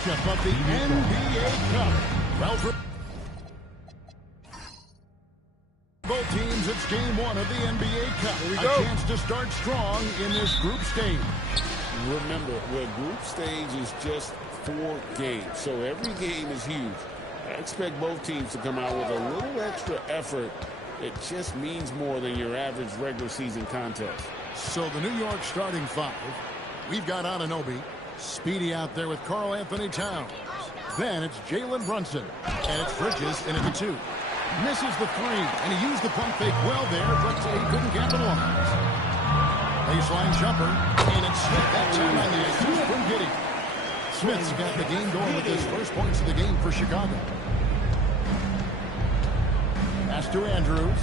matchup of the NBA Cup. Well, for both teams, it's game one of the NBA Cup. Here we A go. chance to start strong in this group stage. Remember, the group stage is just 4 games, so every game is huge. I expect both teams to come out with a little extra effort. It just means more than your average regular season contest. So the New York starting 5. We've got Anunoby. Speedy out there with Karl Anthony Towns. Then it's Jalen Brunson. And it's Bridges in at the 2. Misses the 3, and he used the pump fake well there, but he couldn't capitalize. Baseline jumper, and it's Smith that time on the assist from Giddey. Smith's got the game going with his first points of the game for Chicago. Pass to Andrews.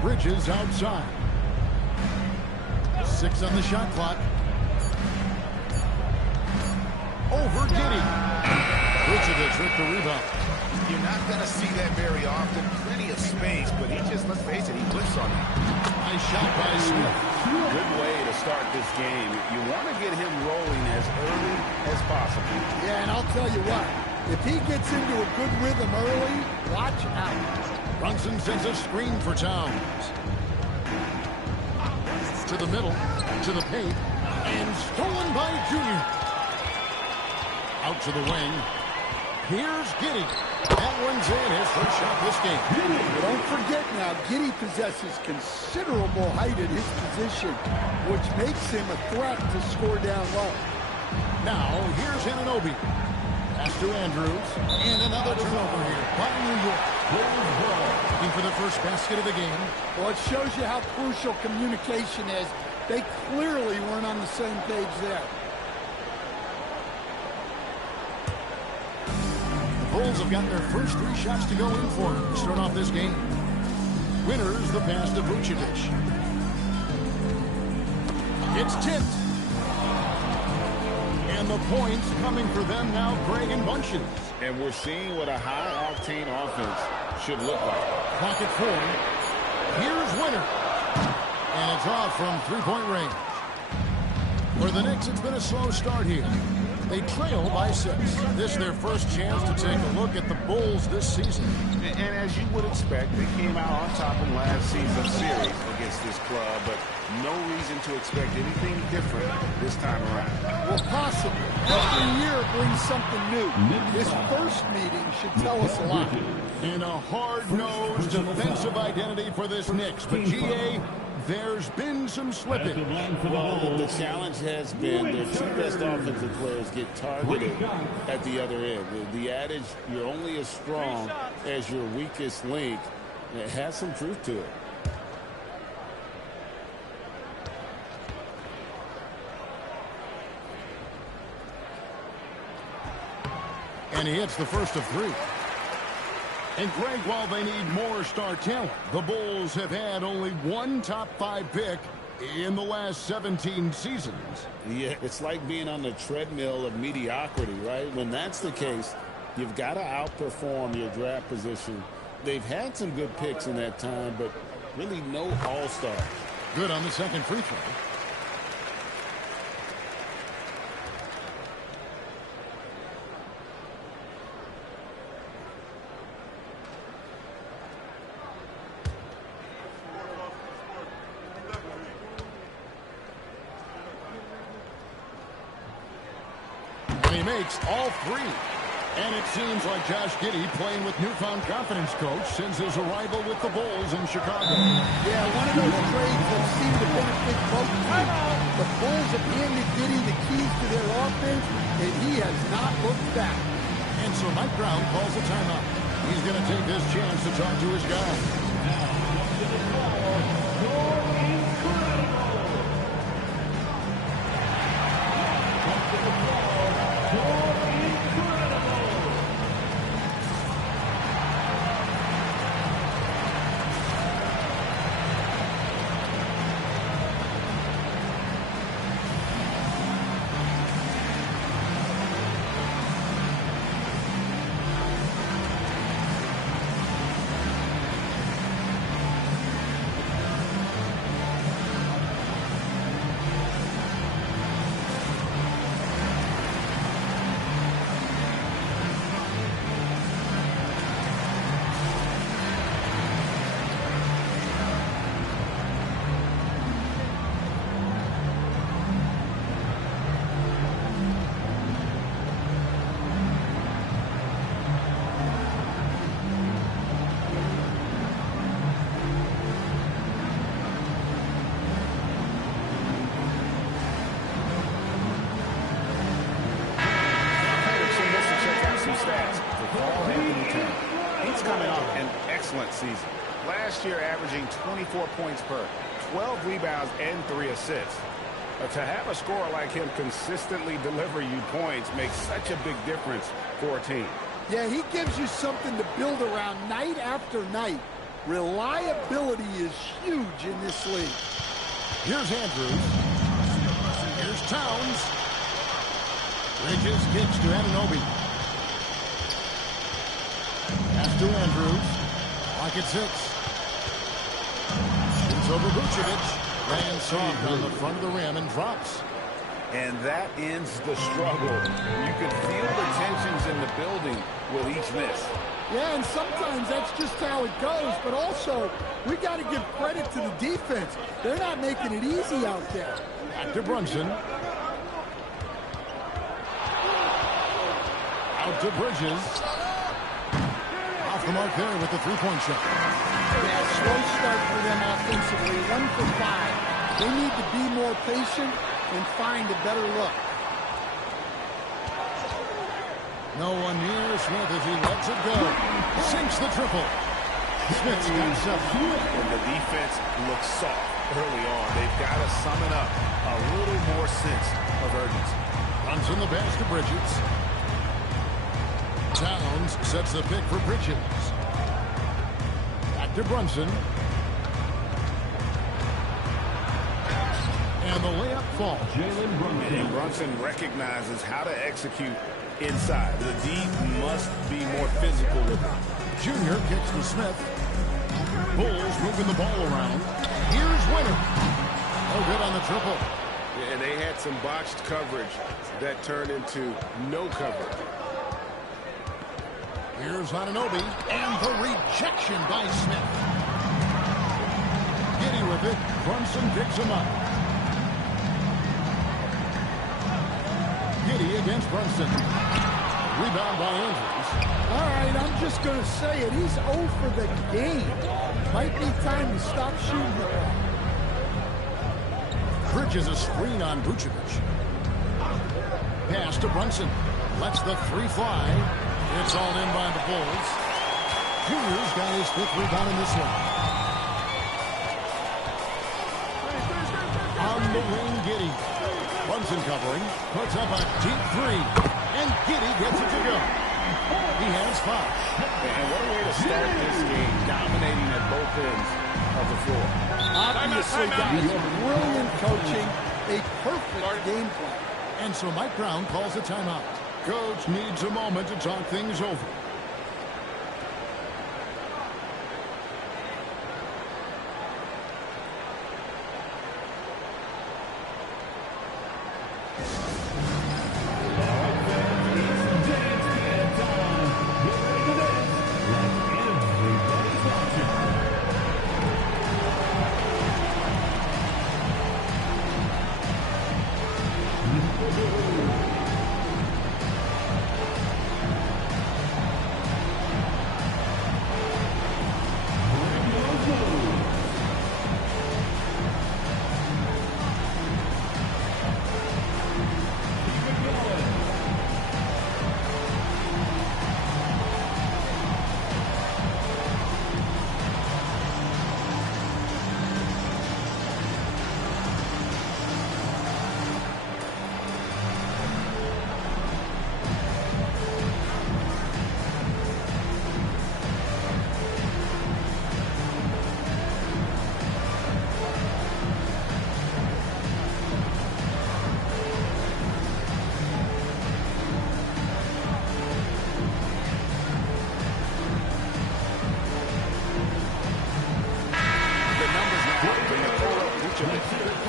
Bridges outside. 6 on the shot clock. Over Giddey. Vucevic with the rebound. You're not going to see that very often. Plenty of space, but he just, let's face it, he whips on it. Nice shot by Smith. Good way to start this game. You want to get him rolling as early as possible. Yeah, and I'll tell you what, if he gets into a good rhythm early, watch out. Brunson sends a screen for Towns. To the middle, to the paint, and stolen by Junior. Out to the wing. Here's Giddey. That one's in, his first shot this game. Don't forget now, Giddey possesses considerable height at his position, which makes him a threat to score down low. Now, here's Anunoby. Pass to Andrews. And another turnover here by New York. Looking for the first basket of the game. Well, it shows you how crucial communication is. They clearly weren't on the same page there. The Bulls have got their first 3 shots to go in for to start off this game. Winners the pass to Vucevic. It's tipped. And the points coming for them now, Greg and Bunches. And we're seeing what a high-octane offense should look like. Clock at 4. Here's Winner. And it's off from 3-point range. For the Knicks, it's been a slow start here. They trail by 6. This is their first chance to take a look at the Bulls this season. And as you would expect, they came out on top in last season's series against this club, but no reason to expect anything different this time around. Well, possibly. Every year brings something new. This first meeting should tell us a lot. In a hard-nosed defensive identity for this Knicks. But, G.A., there's been some slipping. Well, the challenge has been their 2 best offensive players get targeted at the other end. The adage, you're only as strong as your weakest link, it has some truth to it. And he hits the first of 3. And Greg, while they need more star talent, the Bulls have had only 1 top 5 pick in the last 17 seasons. Yeah, it's like being on the treadmill of mediocrity, right? When that's the case, you've got to outperform your draft position. They've had some good picks in that time, but really no all-star. Good on the second free throw. He makes all 3. And it seems like Josh Giddey, playing with newfound confidence, coach, since his arrival with the Bulls in Chicago. Yeah, one of those trades that seemed to benefit both teams. The Bulls have handed Giddey the keys to their offense, and he has not looked back. And so Mike Brown calls a timeout. He's going to take this chance to talk to his guys. for Karl-Anthony Towns. He's coming off an excellent season. Last year averaging 24 points per, 12 rebounds, and 3 assists. To have a scorer like him consistently deliver you points makes such a big difference for a team. Yeah, he gives you something to build around night after night. Reliability is huge in this league. Here's Andrews. Here's Towns. Bridges kicks to Anunoby. Pass to Andrews. Clock at 6. Shoots over Vucevic. Lands soft on the front of the rim and drops. And that ends the struggle. You can feel the tensions in the building with each miss. Yeah, and sometimes that's just how it goes. But also, we got to give credit to the defense. They're not making it easy out there. Back to Brunson. Out to Bridges. Off the mark there with the three-point shot. Yeah, slow start for them offensively. 1 for 5. They need to be more patient and find a better look. No one near Smith as he lets it go. Sinks the triple. Smith's got 7. And the defense looks soft early on. They've got to summon up a little more sense of urgency. Runs in the pass to Bridges. Towns sets the pick for Bridges. Back to Brunson. And the layup falls. And Brunson recognizes how to execute inside. The D must be more physical with it. Junior kicks to Smith. Bulls moving the ball around. Here's Winter. No good on the triple. Yeah, and they had some botched coverage that turned into no coverage. Here's Anunoby. And the rejection by Smith. Giddy with it. Brunson picks him up. Giddy against Brunson. Rebound by Andrews. All right, I'm just going to say it. He's 0 for the game. Might be time to stop shooting the ball. Bridges a screen on Vucevic. Pass to Brunson. Lets the 3 fly. It's all in by the Bulls. Junior's got his 5th rebound in this one. On the wing, Giddy. Brunson covering. Puts up a deep 3. And Giddy gets it to go. He has 5. And what a way to start this game, dominating at both ends of the floor. Obviously, guys, brilliant coaching, a perfect game plan. And so Mike Brown calls a timeout. Coach needs a moment to talk things over.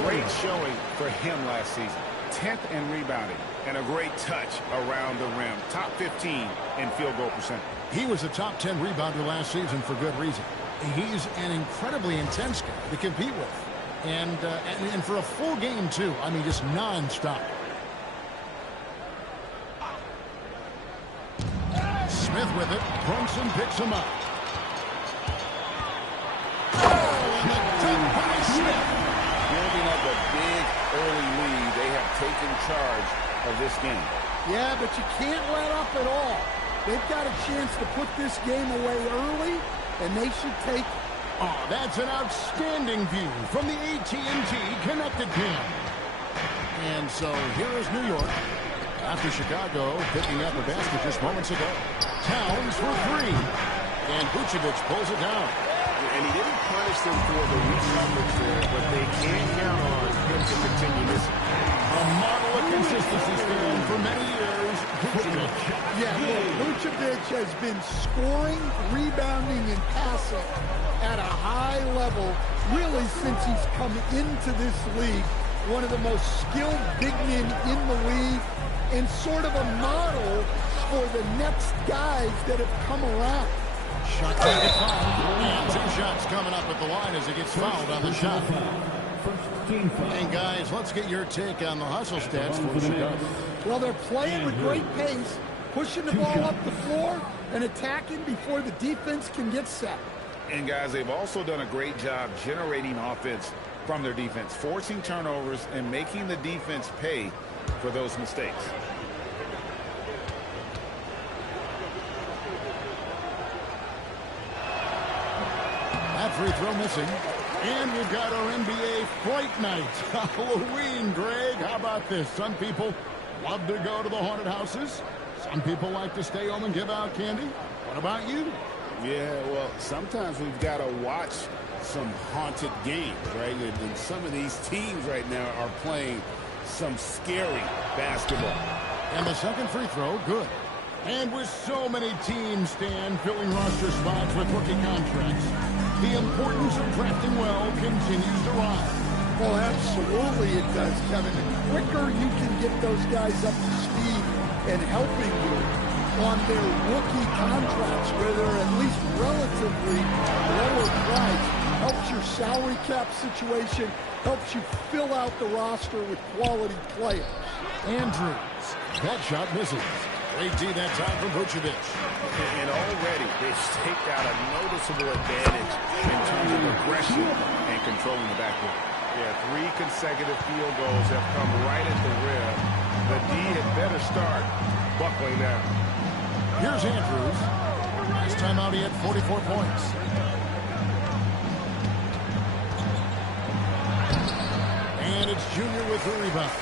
Great showing for him last season. 10th in rebounding and a great touch around the rim. Top 15 in field goal percentage. He was a top 10 rebounder last season for good reason. He's an incredibly intense guy to compete with. And for a full game, too. I mean, just non-stop. Smith with it. Brunson picks him up. Oh, and the dunk by Smith. Building up a big early lead, they have taken charge of this game. Yeah, but you can't let up at all. They've got a chance to put this game away early, and they should take. Oh, that's an outstanding view from the AT&T Connected Cam. And so here is New York after Chicago picking up a basket just moments ago. Towns for three. And Vucevic pulls it down. And he didn't punish them for the weak coverage there, but they can count on him to continue this. A model of consistency stand for many years. Vucevic. Yeah, look, Vucevic has been scoring, rebounding, and passing at a high level really since he's come into this league. One of the most skilled big men in the league and sort of a model for the next guys that have come around. Shot clock at 5. And 2 shots coming up at the line as he gets fouled on the shot. And guys, let's get your take on the hustle stats for Chicago. Well, they're playing with great pace, pushing the ball up the floor and attacking before the defense can get set. And guys, they've also done a great job generating offense from their defense, forcing turnovers and making the defense pay for those mistakes. That free throw missing. And we've got our NBA Fright Night. Halloween, Greg. How about this? Some people love to go to the haunted houses. Some people like to stay home and give out candy. What about you? Yeah, well, sometimes we've got to watch some haunted games, right? And some of these teams right now are playing some scary basketball. And the second free throw, good. And with so many teams, Stan, filling roster spots with rookie contracts, the importance of drafting well continues to rise. Well, absolutely it does, Kevin. The quicker you can get those guys up to speed and helping you on their rookie contracts, where they're at least relatively lower price, helps your salary cap situation, helps you fill out the roster with quality players. Andrews, that shot misses. Great D that time from Vucevic. And already they've staked out a noticeable advantage in terms of aggression and controlling the backcourt. Yeah, 3 consecutive field goals have come right at the rim. The D had better start buckling down. Here's Andrews. Last time out he had 44 points. And it's Junior with the rebound.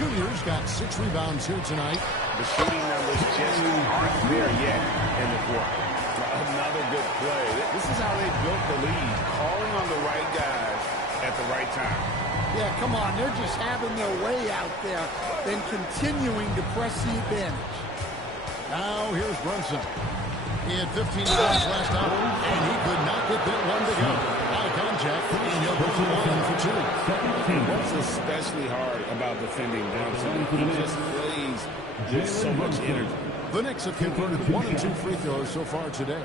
Junior's got 6 rebounds here tonight. The shooting numbers just aren't there yet in the fourth. Another good play. This is how they built the lead, calling on the right guys at the right time. Yeah, come on. They're just having their way out there and continuing to press the advantage. Now here's Brunson. He had 15 points last out, and he could not get that one to go. Out of contact, and he'll go to 1 for 2. What's especially hard about defending Brunson, he just plays with so much energy. The Knicks have converted 1 and 2 free throws so far today.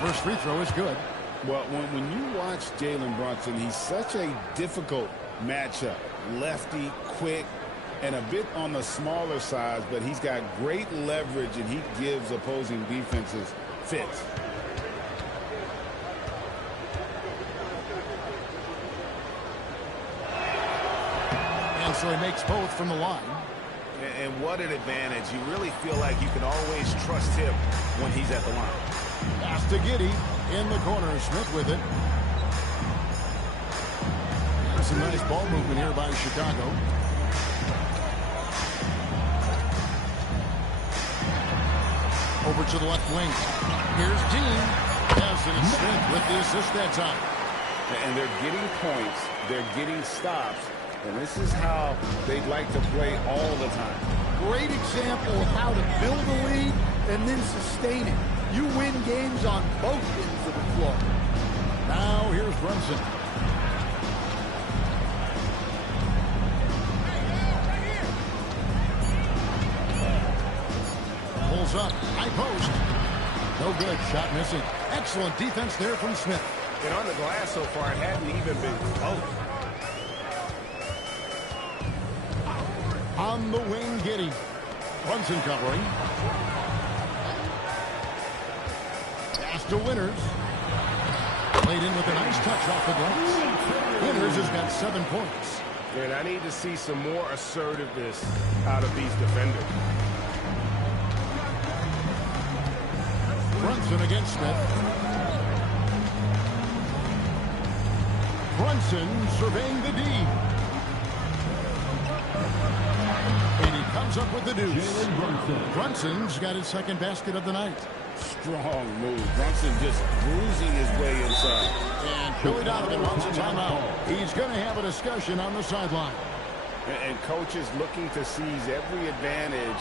First free throw is good. Well, when you watch Jalen Brunson, he's such a difficult matchup. Lefty, quick, and a bit on the smaller side, but he's got great leverage, and he gives opposing defenses fits. And so he makes both from the line. And what an advantage. You really feel like you can always trust him when he's at the line. Pass to Giddey in the corner. Smith with it. There's some nice ball movement here by Chicago. Over to the left wing. Here's Dean. Yes, and it's Smith with the assist that time. And they're getting points. They're getting stops. And this is how they'd like to play all the time. Great example of how to build a lead and then sustain it. You win games on both ends of the floor. Now here's Brunson. Pulls up. High post. No good. Shot missing. Excellent defense there from Smith. And on the glass so far, it hadn't even been close. On the wing, Giddey. Brunson covering. Pass to Winters. Played in with a nice touch off the glass. Winters has got 7 points. And I need to see some more assertiveness out of these defenders. Brunson against Smith. Brunson surveying the D. And he comes up with the deuce. Brunson's got his second basket of the night. Strong move. Brunson just bruising his way inside. And Billy Donovan wants a timeout. He's going to have a discussion on the sideline. And coaches looking to seize every advantage,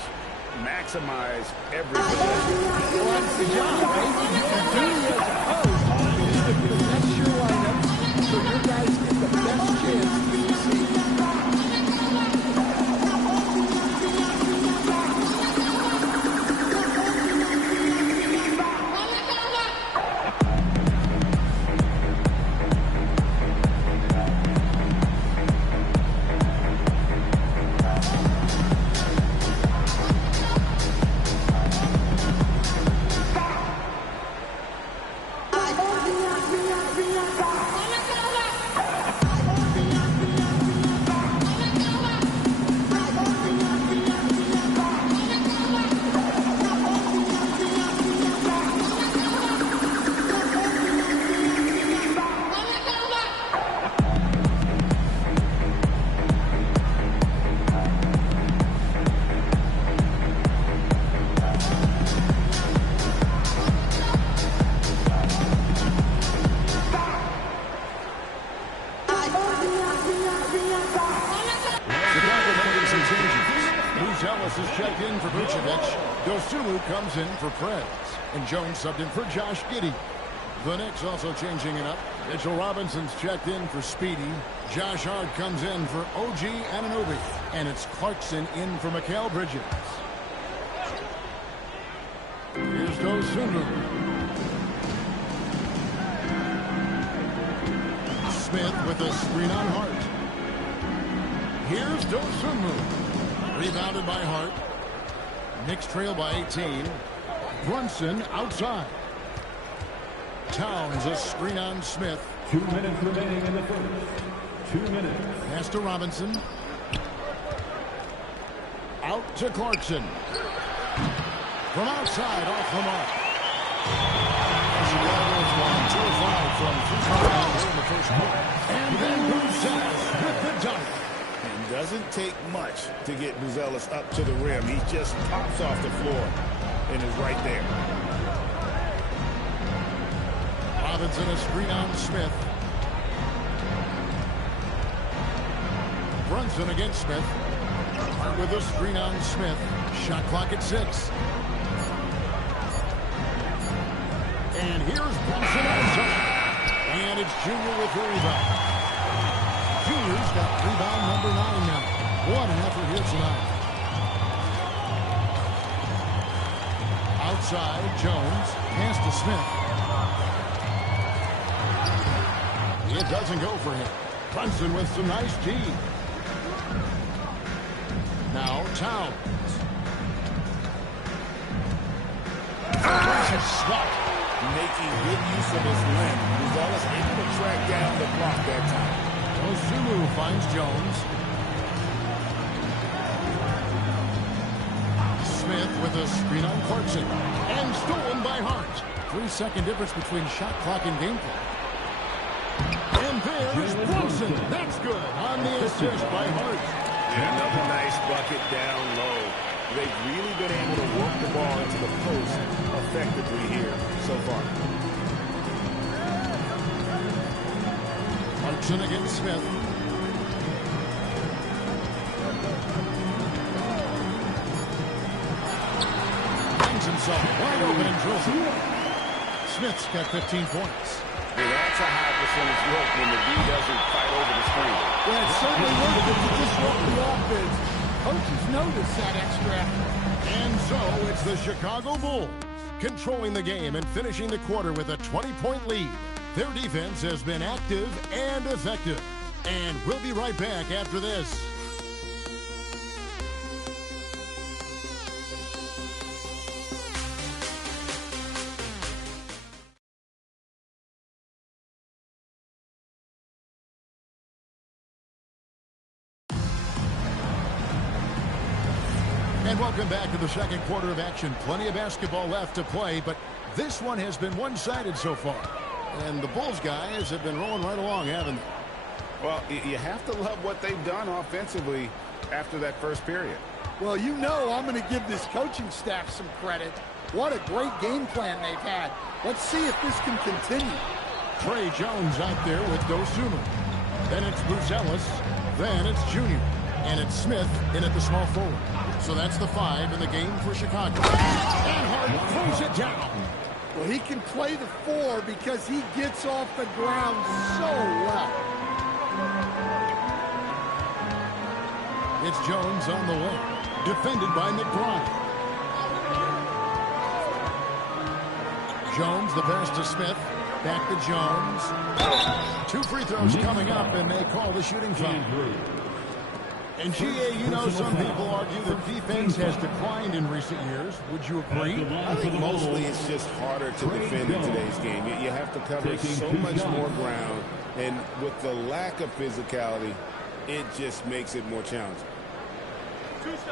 maximize every possession. Well, that's the job, right? The duty as a coach is to protect your lineups so your guys get the best chance to succeed. Comes in for Prez. And Jones subbed in for Josh Giddey. The Knicks also changing it up. Mitchell Robinson's checked in for Speedy. Josh Hart comes in for OG Anunoby. And it's Clarkson in for Mikal Bridges. Here's Dosunmu. Smith with a screen on Hart. Here's Dosunmu. Rebounded by Hart. Knicks trail by 18. Brunson outside. Towns a screen on Smith. 2 minutes remaining in the first. 2 minutes. Pass to Robinson. Out to Clarkson. From outside, off the mark. Chicago's won 2 of 5 from 3 in the first quarter. And then Buzelis with the dunk. And doesn't take much to get Buzelis up to the rim. He just pops off the floor and is right there. Robinson a screen on Smith. Brunson against Smith. Hart with a screen on Smith. Shot clock at 6. And here's Brunson also. And it's Junior with the rebound. Junior's got rebound number 9 now. One effort here tonight. Outside, Jones. Pass to Smith. It doesn't go for him. Brunson with some nice D. Now Towns. Brunson swept. Making good use of his length. Buzelis able to track down the block that time. Dosunmu finds Jones. Smith with a screen on Clarkson. And stolen by Hart. 3-second difference between shot clock and game clock. And there's Brunson. That's good on the assist by Hart. Yeah, another nice bucket down low. They've really been able to work the ball into the post effectively here so far. Clarkson against Smith. Finds himself wide open and drills it. Smith's got 15 points. Well, that's a high percentage look when the D doesn't fight over the screen. Well, it's certainly worth it to disrupt the offense. Coaches notice that extra effort. And so it's the Chicago Bulls controlling the game and finishing the quarter with a 20-point lead. Their defense has been active and effective. And we'll be right back after this. And welcome back to the second quarter of action. Plenty of basketball left to play, but this one has been one-sided so far. And the Bulls guys have been rolling right along, haven't they? Well, you have to love what they've done offensively after that first period. Well, you know I'm going to give this coaching staff some credit. What a great game plan they've had. Let's see if this can continue. Trey Jones out there with Dosunmu. Then it's Bruce Ellis. Then it's Junior. And it's Smith in at the small forward. So that's the 5 in the game for Chicago. And Hart throws it down. Well, he can play the 4 because he gets off the ground so well. It's Jones on the way. Defended by McBride. Jones, the pass to Smith. Back to Jones. 2 free throws coming up, and they call the shooting foul. And GA, you know, some people argue that defense has declined in recent years. Would you agree? I think mostly it's just harder to defend in today's game. You have to cover so much more ground, and with the lack of physicality, it just makes it more challenging. 2 shots.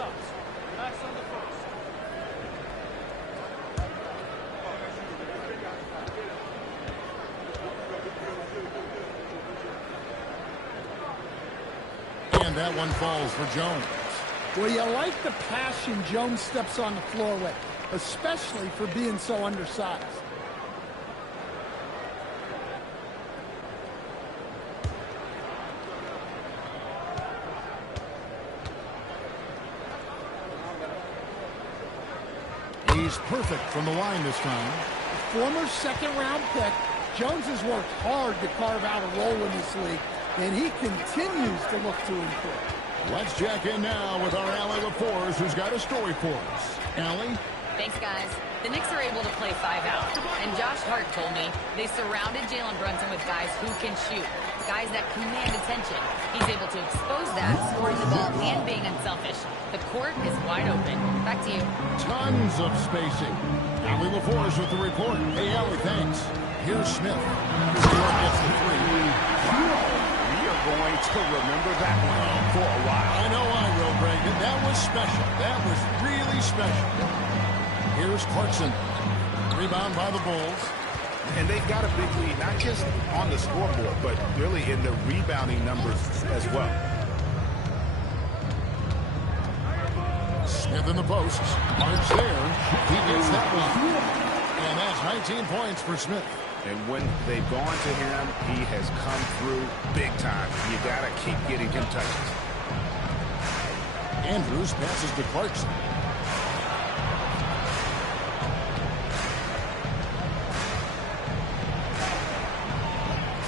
Max on the first. And that one falls for Jones. Well, you like the passion Jones steps on the floor with, especially for being so undersized. He's perfect from the line this time. Former second-round pick, Jones has worked hard to carve out a role in this league, and he continues to look to improve. Let's check in now with our Allie LaForce, who's got a story for us. Allie? Thanks, guys. The Knicks are able to play 5 out, and Josh Hart told me they surrounded Jalen Brunson with guys who can shoot, guys that command attention. He's able to expose that, scoring the ball and being unselfish. The court is wide open. Back to you. Tons of spacing. Allie LaForce with the report. Hey, Allie, thanks. Here's Smith. New York gets the 3. We are going to remember that one for a while. I know I will, Greg. That was special. That was really special. Here's Clarkson. Rebound by the Bulls. And they've got a big lead, not just on the scoreboard, but really in the rebounding numbers as well. Smith in the post. Hart's there. He gets that one. And that's 19 points for Smith. And when they've gone to him, he has come through big time. You got to keep getting him touches. Andrews passes to Clarkson.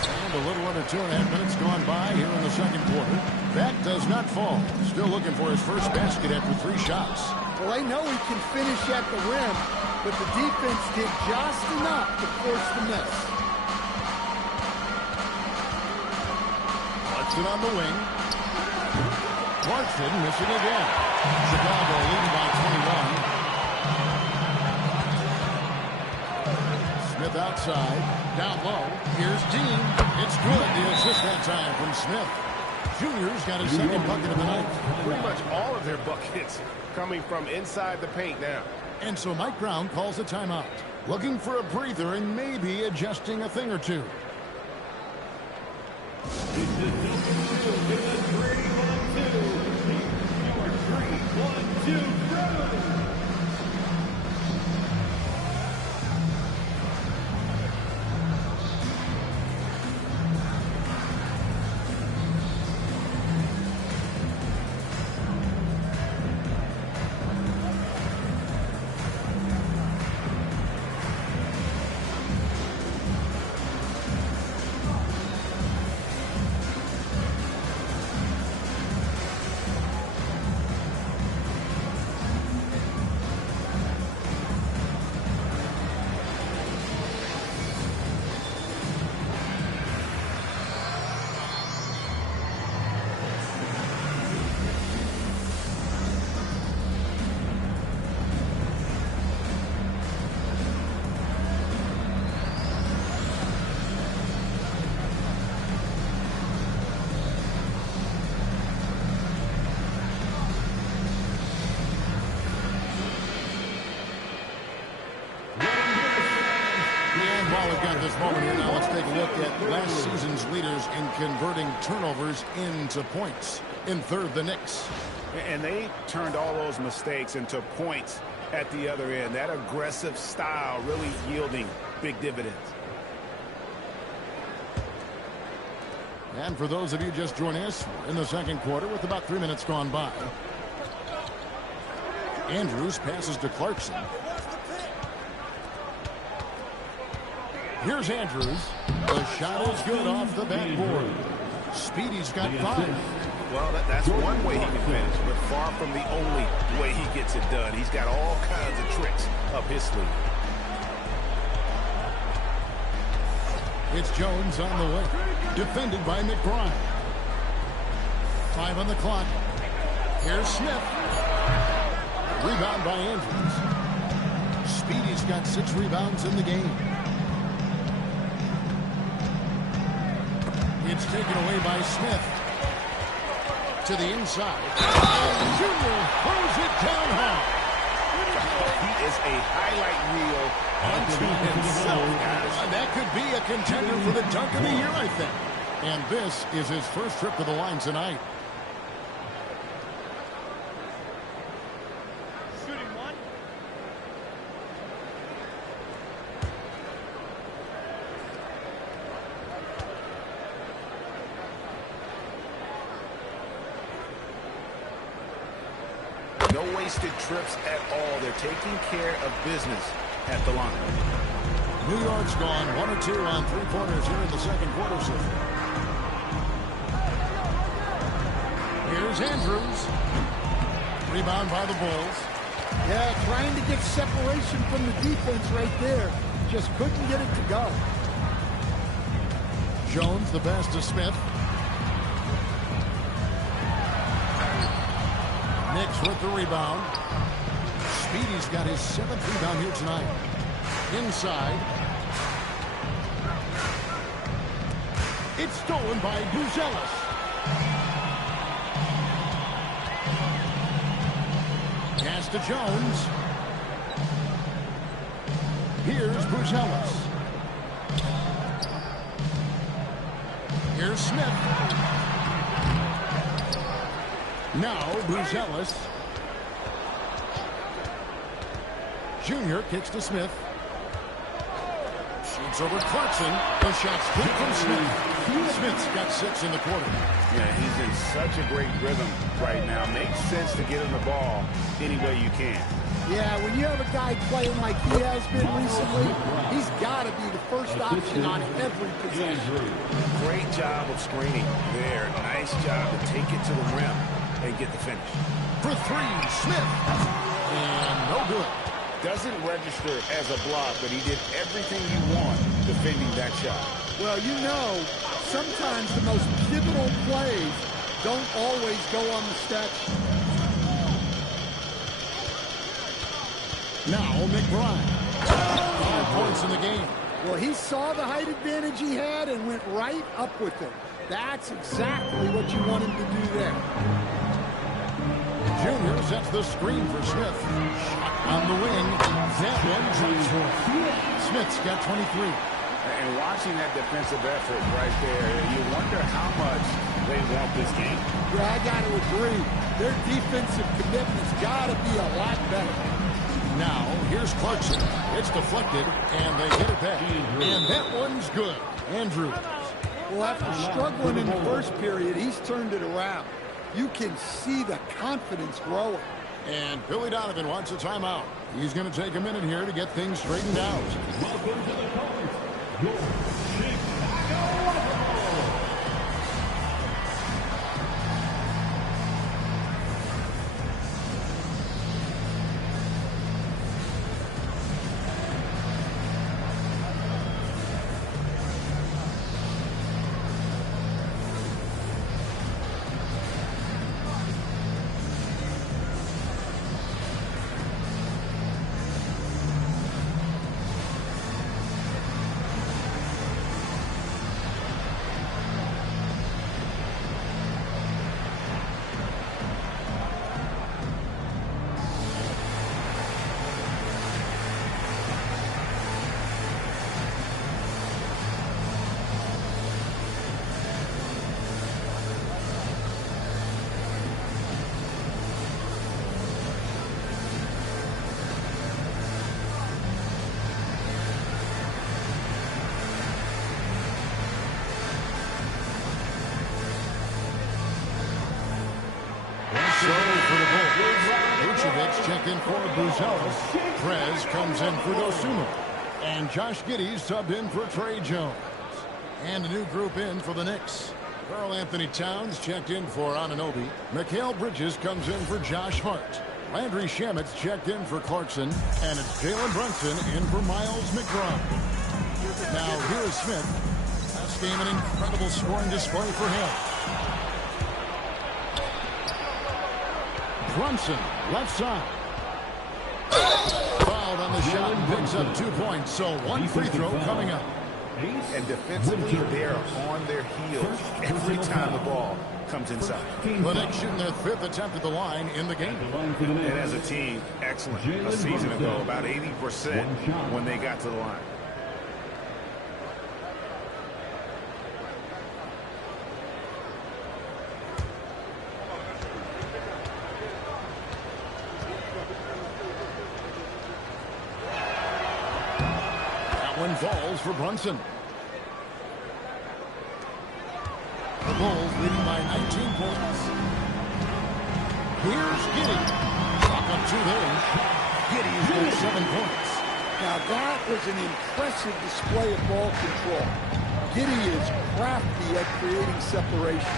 And a little under 2.5 minutes gone by here in the second quarter. That does not fall. Still looking for his first basket after 3 shots. Well, they know he can finish at the rim, but the defense did just enough to force the miss. Clarkson on the wing. Clarkson missing again. Chicago leading by 21. Smith outside. Down low. Here's Dean. It's good. The assist that time from Smith. Junior's got his second bucket of the night. Pretty much all of their buckets coming from inside the paint now. And so Mike Brown calls a timeout. Looking for a breather and maybe adjusting a thing or two. we've got this moment here. Now let's take a look at last season's leaders in converting turnovers into points. In third, the Knicks. And they turned all those mistakes into points at the other end. That aggressive style really yielding big dividends. And for those of you just joining us, in the second quarter with about 3 minutes gone by. Andrews passes to Clarkson. Here's Andrews. The shot is good off the backboard. Speedy's got 5. Well, that's one way he can finish, but far from the only way he gets it done. He's got all kinds of tricks up his sleeve. It's Jones on the way. Defended by McBride. 5 on the clock. Here's Smith. Rebound by Andrews. Speedy's got 6 rebounds in the game. It's taken away by Smith. To the inside. And Junior throws it down hard. He is a highlight reel unto himself, guys. That could be a contender for the dunk of the year, I think. And this is his first trip to the line tonight. Shooting one. No wasted trips at all. They're taking care of business at the line. New York's gone 1 or 2 on 3-pointers here in the second quarter. So here's Andrews. Rebound by the Bulls. Yeah, trying to get separation from the defense right there. Just couldn't get it to go. Jones the pass to Smith. Knicks with the rebound. Speedy's got his 7th rebound here tonight. Inside. It's stolen by Buzelis. Pass to Jones. Here's Buzelis. Here's Smith. Now Buzelis. Junior kicks to Smith. Shoots over Clarkson. The shot's good from Smith. Smith's got 6 in the quarter. Yeah, he's in such a great rhythm right now. Makes sense to get him the ball any way you can. Yeah, when you have a guy playing like he has been recently, he's got to be the first option on every possession. Great job of screening there. Nice job to take it to the rim and get the finish. For 3, Smith. And no good. Doesn't register as a block, but he did everything you want defending that shot. Well, you know, sometimes the most pivotal plays don't always go on the stat sheet. Now McBride. 5 points in the game. Well, he saw the height advantage he had and went right up with it. That's exactly what you want him to do there. Junior sets the screen for Smith. Shot on the wing. That one drops one. Smith's got 23. And watching that defensive effort right there, you wonder how much they want this game. Yeah, I got to agree. Their defensive commitment's got to be a lot better. Now, here's Clarkson. It's deflected, and they get it back. And that one's good. Andrews. Well, after struggling in the first period, he's turned it around. You can see the confidence growing. And Billy Donovan wants a timeout. He's going to take a minute here to get things straightened out. Welcome to the court, your Chicago Schmitz checked in for Buzelis. Prez comes in for Dosunmu. And Josh Giddey subbed in for Trey Jones. And a new group in for the Knicks. Karl-Anthony Towns checked in for Anunoby. Mikal Bridges comes in for Josh Hart. Landry Shamet checked in for Clarkson. And it's Jalen Brunson in for Miles McBride. Now here is Smith. Last game, an incredible scoring display for him. Brunson, left side. Fouled on the shot and picks up 2 points. So one free throw coming up. And defensively, they're on their heels every time the ball comes inside. The Knicks shooting their 5th attempt at the line in the game. And as a team, excellent. A season ago, about 80% when they got to the line. One falls for Brunson. The Bulls leading by 19 points. Here's Giddey. Clock on 2 there. Giddey has got 7 points. Now that was an impressive display of ball control. Giddey is crafty at creating separation.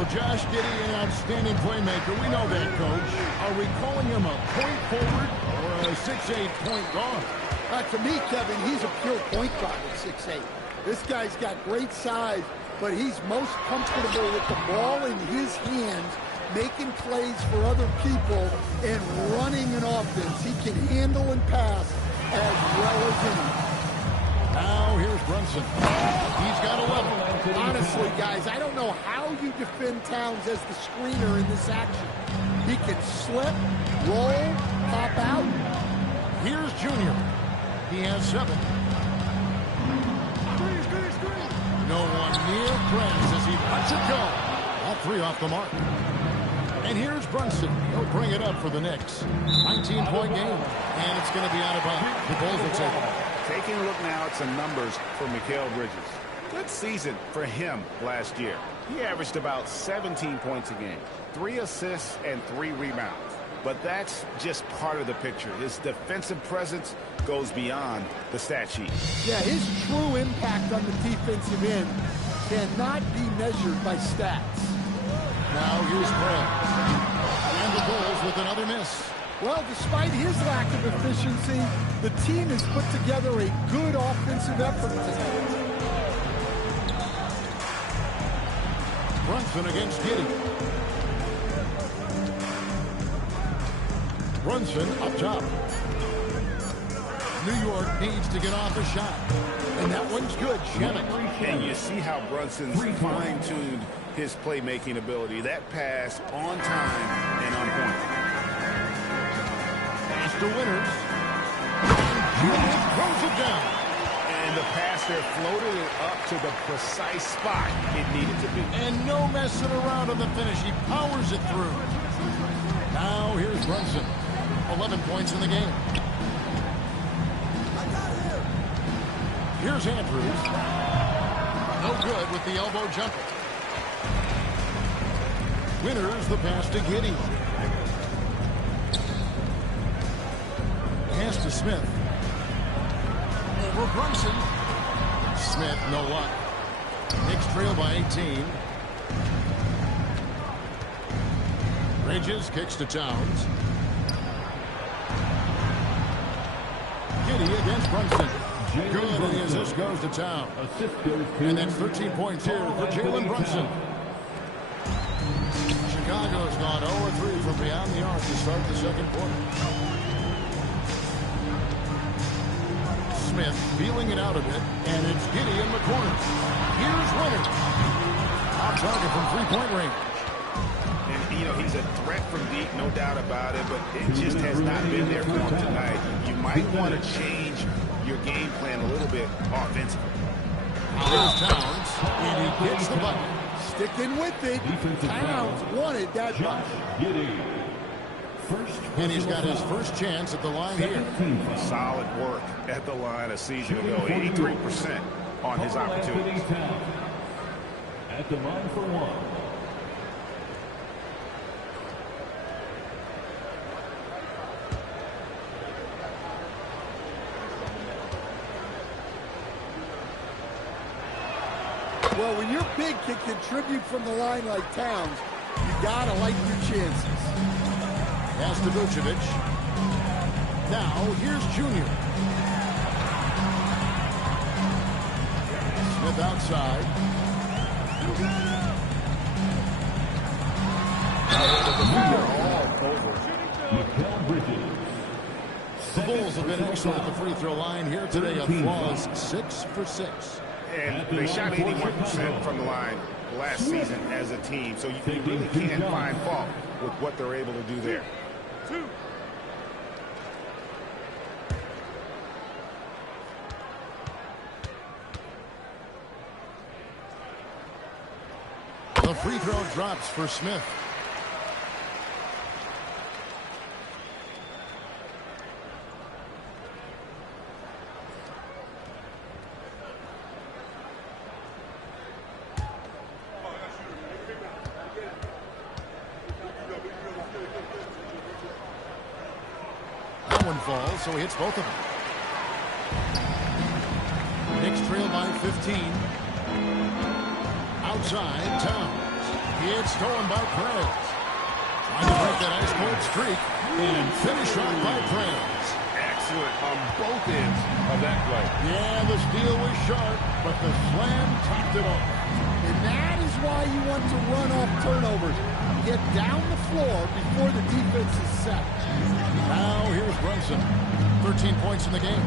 Well, Josh Giddey, an outstanding playmaker. We know that, Coach. Are we calling him a point forward or a 6'8" point guard? To me, Kevin, he's a pure point guard at 6'8". This guy's got great size, but he's most comfortable with the ball in his hands, making plays for other people and running an offense. He can handle and pass as well as anyone. Now here's Brunson. He's got 11. Honestly, guys, I don't know how you defend Towns as the screener in this action. He can slip, roll, pop out. Here's Junior. He has 7. No one near Prez as he lets it go. All 3 off the mark. And here's Brunson. He'll bring it up for the Knicks. 19-point game. And it's going to be out of bounds. The Bulls will take it. Taking a look now at some numbers for Mikal Bridges. Good season for him last year. He averaged about 17 points a game, 3 assists and 3 rebounds. But that's just part of the picture. His defensive presence goes beyond the stat sheet. Yeah, his true impact on the defensive end cannot be measured by stats. Now here's Prez. And the Bulls with another miss. Well, despite his lack of efficiency, the team has put together a good offensive effort today. Brunson against Giddey. Brunson up top. New York needs to get off a shot. And that one's good. Shamet. And you see how Brunson's fine-tuned his playmaking ability. That pass on time and on point. Pass to Winters. And throws it down. And the pass there floated it up to the precise spot it needed to be. And no messing around on the finish. He powers it through. Now here's Brunson. 11 points in the game. Here's Andrews. No good with the elbow jumper. Winters the pass to Giddey. Pass to Smith. Over Brunson. Smith, no luck. Knicks trail by 18. Bridges kicks to Towns. Giddey against Brunson. Good, and the assist goes to Towns. And that's 13 points here for Jalen Brunson. Chicago's gone 0-3 from beyond the arc to start the second quarter. Smith feeling it out a bit, and it's Giddey in the corner. Here's Winters. Off target from three-point range. And, you know, he's a threat from deep, no doubt about it, but it just has not been there for him tonight. You might want to change your game plan a little bit offensively. Here's Towns, and he gets the bucket. Sticking with it. Towns wanted that bucket. And he's got his first chance at the line here. Solid work at the line a season ago. 83% on his opportunities. At the line for one. Well, when your big can contribute from the line like Towns, you gotta like your chances. Pass to Vucevic. Now, here's Junior. Smith outside. Mikal Bridges. The Bulls have been excellent at the free throw line here today. A flawless 6 for 6. And they shot 81% from the line last season as a team, so you really can't find fault with what they're able to do there. The free throw drops for Smith. That one falls, so he hits both of them. Knicks trail by 15. Outside, Towns. It's stolen by Perez. Trying to break that ice-cold streak and finish off by Perez. Excellent on both ends of that play. Yeah, the steal was sharp, but the slam topped it off. And that is why you want to run off turnovers. Get down the floor before the defense is set. Now here's Brunson. 13 points in the game.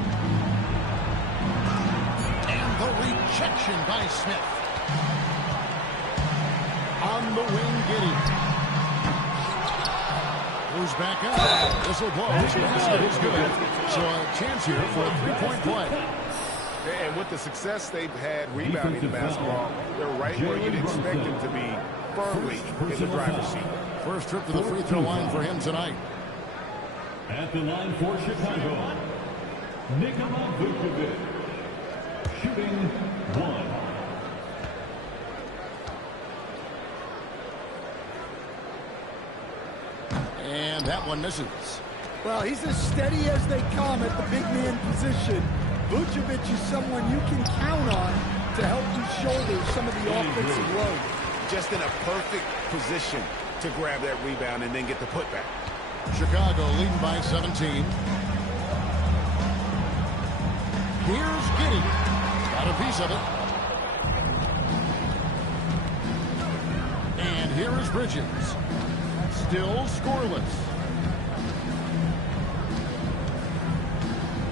And the rejection by Smith. On the wing, Giddey. Goes back up. Whistle blows. Basket is good. So a chance here for a three-point play. And with the success they've had rebounding the basketball, they're right where you'd expect them to be, firmly in the driver's seat. First trip to the free throw line for him tonight. At the line for Chicago, Nikola Vucevic. Shooting 1. And that one misses. Well, he's as steady as they come at the big man position. Vucevic is someone you can count on to help you shoulder some of the offensive load. Just in a perfect position to grab that rebound and then get the putback. Chicago leading by 17. Here's Giddey. Got a piece of it. And here is Bridges. Still scoreless.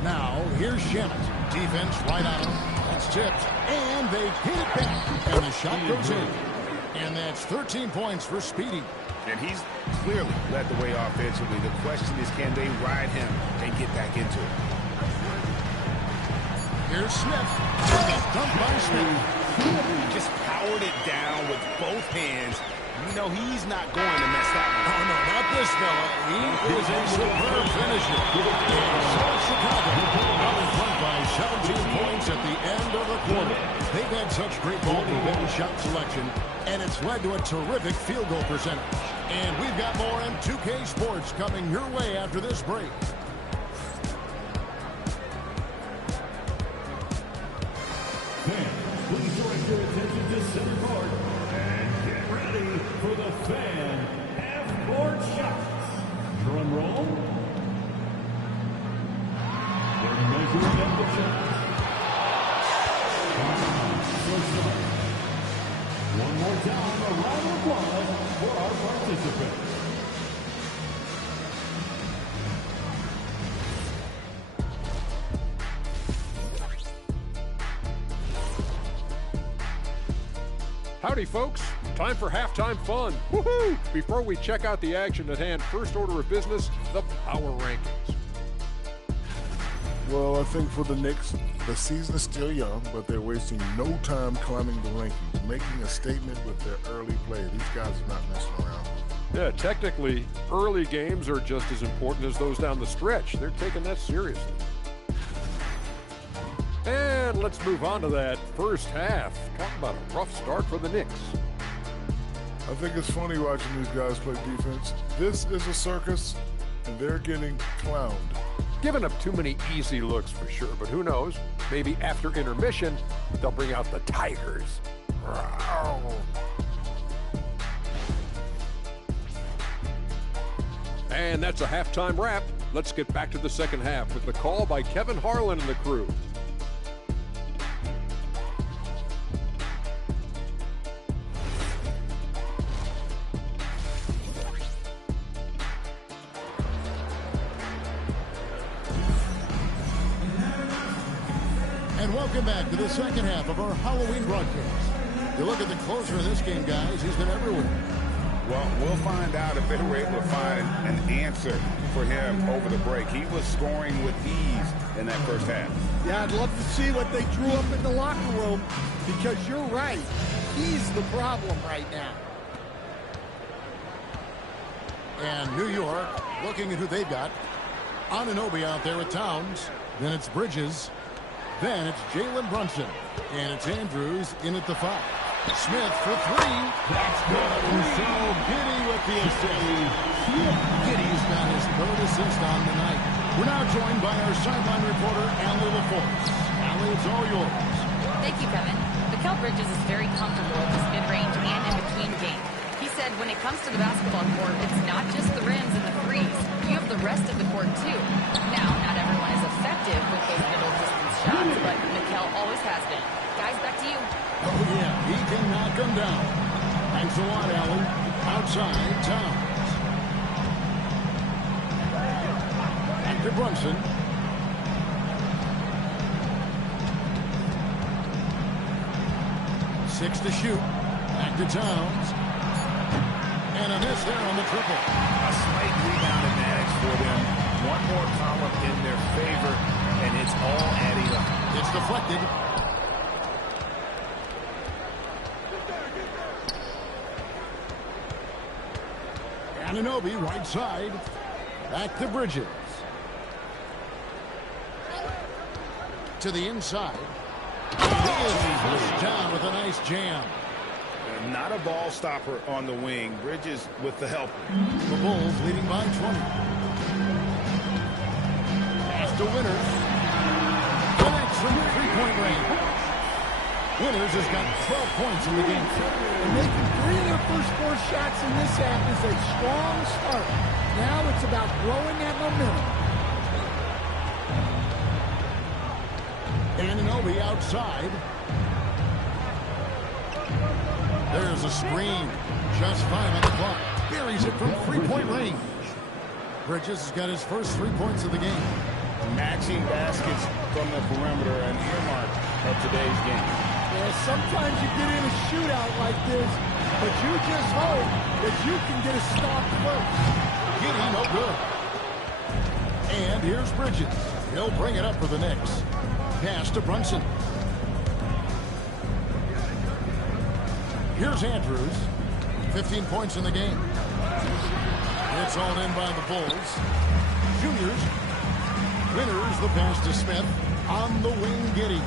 Now, here's Shamet. Defense right on him. That's tipped. And they hit it back. And the shot goes in. And that's 13 points for Speedy. And he's clearly led the way offensively. The question is, can they ride him and get back into it? Here's Smith. Dunk by Smith. Just powered it down with both hands. You know he's not going to mess that one. Oh, no, not this fella. He is a superb finisher. And so Chicago out in front by 17 points at the end of the quarter. They've had such great ball movement and shot selection, and it's led to a terrific field goal percentage. And we've got more M2K Sports coming your way after this break. Fans, please direct your attention to center court and get ready for the fan half-court shots. Drum roll. They're measuring up the shots. One more time, a round of applause for our participants. Howdy, folks. Time for halftime fun. Woohoo! Before we check out the action at hand, first order of business, the power rankings. Well, I think for the Knicks, the season is still young, but they're wasting no time climbing the rankings, making a statement with their early play. These guys are not messing around. Yeah, technically, early games are just as important as those down the stretch. They're taking that seriously. And let's move on to that first half. Talk about a rough start for the Knicks. I think it's funny watching these guys play defense. This is a circus, and they're getting clowned. Giving up too many easy looks for sure, but who knows? Maybe after intermission, they'll bring out the Tigers. And that's a halftime wrap. Let's get back to the second half with the call by Kevin Harlan and the crew. And welcome back to the second half of our Halloween broadcast. You look at the closer of this game, guys, he's been everywhere. Well, we'll find out if they were able to find an answer for him over the break. He was scoring with ease in that first half. Yeah, I'd love to see what they drew up in the locker room, because you're right. He's the problem right now. And New York looking at who they've got. Anunoby out there with Towns. Then it's Bridges. Then it's Jalen Brunson. And it's Andrews in at the 5. Smith for 3. That's good. And so Giddey with the assist. Giddey's got his third assist on the night. We're now joined by our sideline reporter, Allie LaForce. Allie, it's all yours. Thank you, Kevin. Mikal Bridges is very comfortable with his mid-range and in-between game. He said when it comes to the basketball court, it's not just the rims and the threes. You have the rest of the court, too. Now, not everyone is effective with those middle-distance shots, but Mikal always has been. Guys, back to you. Oh, yeah, he can knock them down. Thanks a lot, Allen. Outside, Towns. Back to Brunson. Six to shoot. Back to Towns. And a miss there on the triple. A slight rebound advantage for them. One more column in their favor, and it's all adding up. It's deflected. Anunoby, right side. Back to Bridges. To the inside. He is pushed down with a nice jam. Not a ball stopper on the wing. Bridges with the help. The Bulls leading by 20. Pass to Winters. Connects from three-point range. Winters has got 12 points in the game. And making 3 of their first 4 shots in this half is a strong start. Now it's about growing that momentum. Anunoby outside. There's a screen. Just 5 on the clock. Buries it from three-point range. Bridges has got his first 3 points of the game. Matching baskets from the perimeter, an earmark of today's game. Yeah, sometimes you get in a shootout like this, but you just hope that you can get a stop first. Giddey, no good. And here's Bridges. He'll bring it up for the Knicks. Pass to Brunson. Here's Andrews. 15 points in the game. It's all in by the Bulls. Juniors. Winters the pass to Smith. On the wing, Giddey.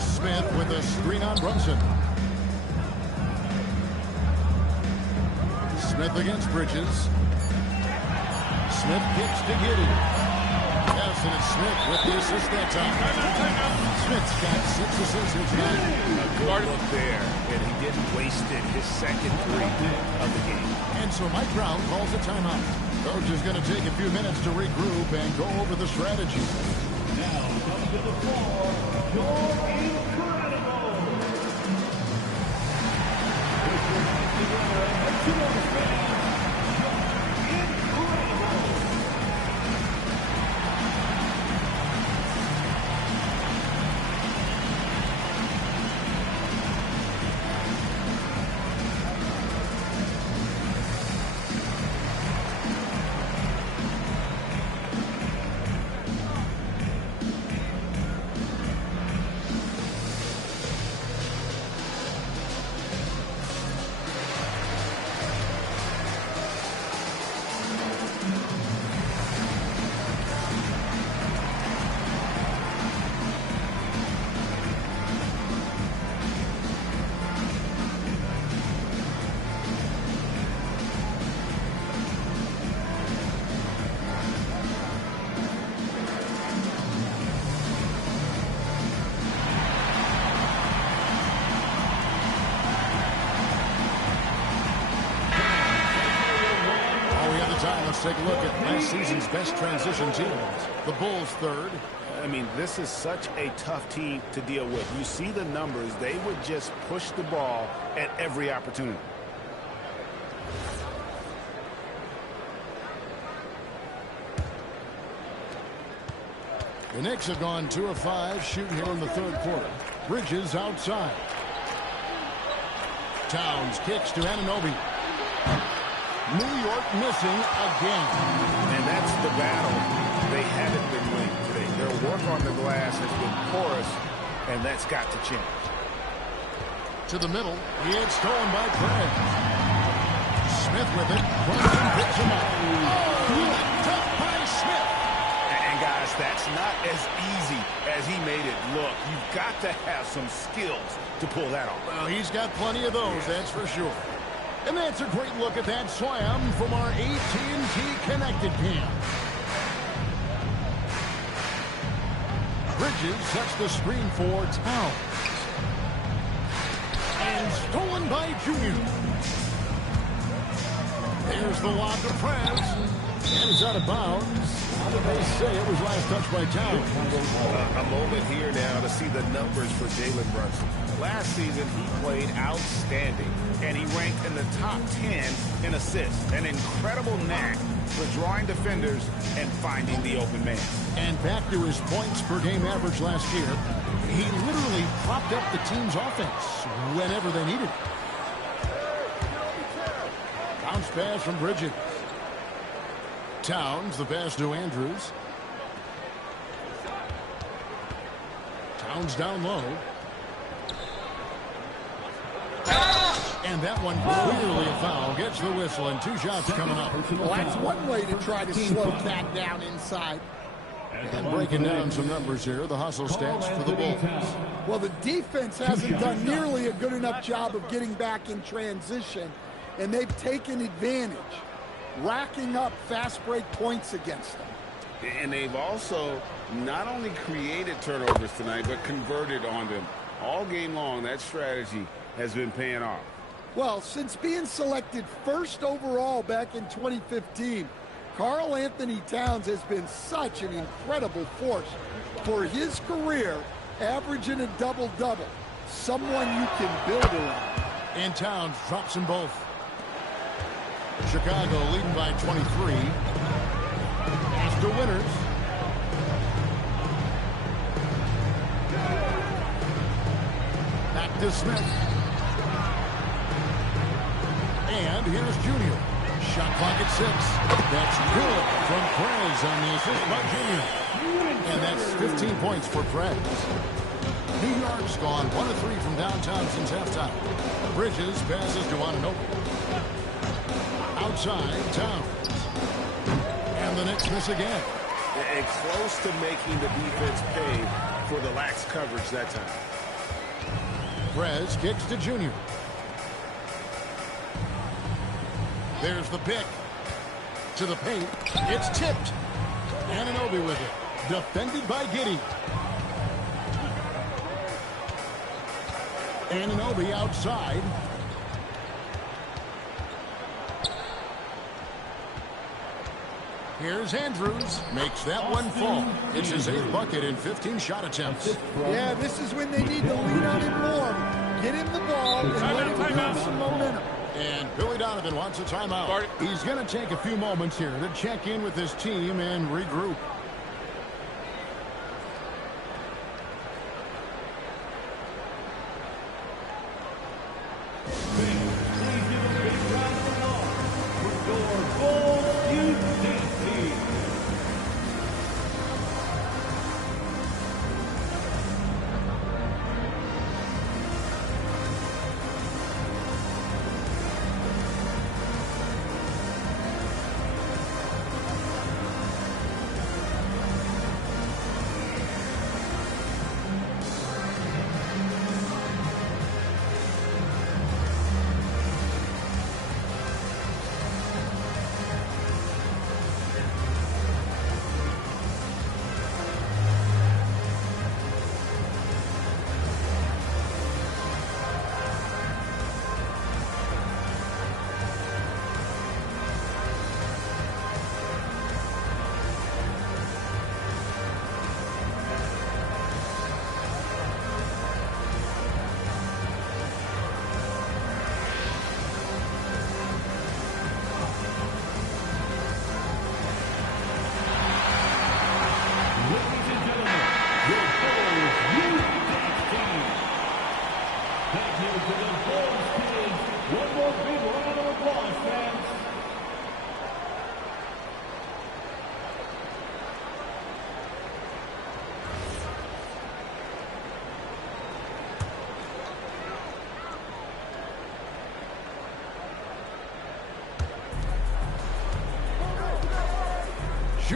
Smith with a screen on Brunson. Smith against Bridges. Smith kicks to Giddey. Yes, and it's Smith with the assist that time. Smith's got 6 assists in tonight. A good look there, and he didn't waste it. His second 3 of the game. And so Mike Brown calls a timeout. Coach is going to take a few minutes to regroup and go over the strategy. Now comes to the floor, your incredible. Let's take a look at last season's best transition teams. The Bulls third. I mean, this is such a tough team to deal with. You see the numbers. They would just push the ball at every opportunity. The Knicks have gone 2 of 5 shooting here in the third quarter. Bridges outside. Towns kicks to Anunoby. New York missing again. And that's the battle they haven't been winning today. Their work on the glass has been porous, and that's got to change. To the middle. It's stolen by Craig. Smith with it. Brunson picks him up. Oh, licked up by Smith. And guys, that's not as easy as he made it look. You've got to have some skills to pull that off. Well, he's got plenty of those, that's for sure. And that's a great look at that slam from our AT&T Connected Cam. Bridges sets the screen for Towns. And stolen by Junior. There's the lob to Prez. And it's out of bounds. How did they say it was last touched by Towns? A moment here now to see the numbers for Jalen Brunson. Last season, he played outstanding, and he ranked in the top 10 in assists. An incredible knack for drawing defenders and finding the open man. And back to his points per game average last year, he literally propped up the team's offense whenever they needed it. Bounce pass from Bridges. Towns, the pass to Andrews. Towns down low. And that one clearly a foul. Gets the whistle and 2 shots coming up. Well, that's one way to try to slow Cat down inside. And breaking down some numbers here, the hustle stats for the Bulls. Well, the defense hasn't done nearly a good enough job of getting back in transition, and they've taken advantage, racking up fast break points against them. And they've also not only created turnovers tonight, but converted on them. All game long, that strategy has been paying off. Well, since being selected first overall back in 2015, Karl Anthony Towns has been such an incredible force for his career, averaging a double-double. Someone you can build around. And Towns drops them both. Chicago leading by 23. Pass to Winters. Back to Smith. And here's Junior. Shot clock at 6. That's good from Prez on the assist by Junior. And that's 15 points for Prez. New York's gone 1 of 3 from downtown since halftime. Bridges passes to Anunoby. Outside, Towns. And the Knicks miss again. And close to making the defense pay for the lax coverage that time. Prez kicks to Junior. There's the pick. To the paint. It's tipped. Anunoby with it. Defended by Giddey. Anunoby outside. Here's Andrews. Makes that one fall. It's his 8th bucket in 15 shot attempts. Yeah, this is when they need to lean on him more. Get him the ball and let him build some momentum. And Billy Donovan wants a timeout. He's going to take a few moments here to check in with his team and regroup.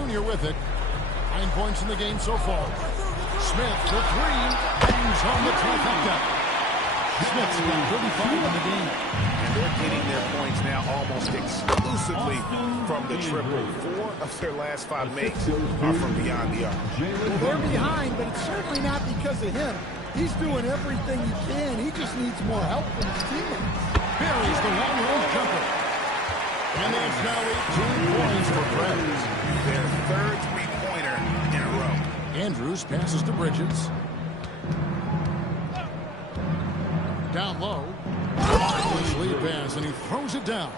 Jr. with it. 9 points in the game so far. Smith for three. Bangs home the trifecta. Smith's got 35 in the game. And they're getting their points now almost exclusively from the triple. 4 of their last 5 makes are from beyond the arc. Well, they're behind, but it's certainly not because of him. He's doing everything he can. He just needs more help from his teammates. Buries the long-range jumper. And that's now 18 points for Friends. Their third three-pointer in a row. Andrews passes to Bridges. Down low. Nice lead pass, and he throws it down.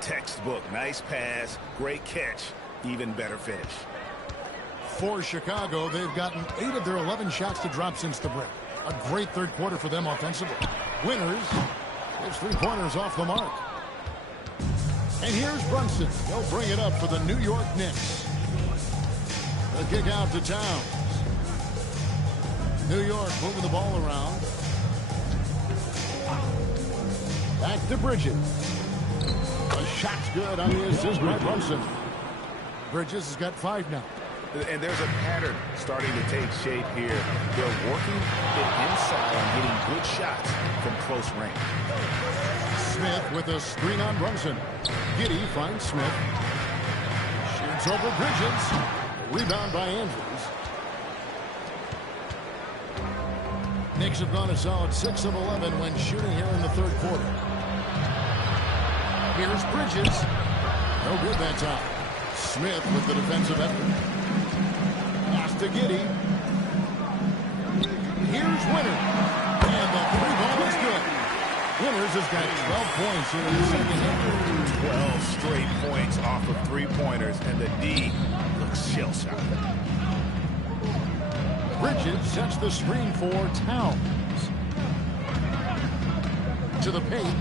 Textbook. Nice pass. Great catch. Even better finish. For Chicago, they've gotten 8 of their 11 shots to drop since the break. A great third quarter for them offensively. Winners. His three-pointers off the mark. And here's Brunson. He'll bring it up for the New York Knicks. The kick out to Towns. New York moving the ball around. Back to Bridges. A shot's good on the assist by Brunson. Bridges has got 5 now. And there's a pattern starting to take shape here. They're working it inside and getting good shots from close range. Smith with a screen on Brunson. Giddey finds Smith. Shoots over Bridges. Rebound by Andrews. Knicks have gone a solid 6 of 11 when shooting here in the third quarter. Here's Bridges. No good that time. Smith with the defensive effort. Pass to Giddey. Here's Winner. And the three ball is good. Winners has got 12 points here in the second half. 12 straight points off of three-pointers, and the D looks shell-shocked. Bridges sets the screen for Towns. To the paint.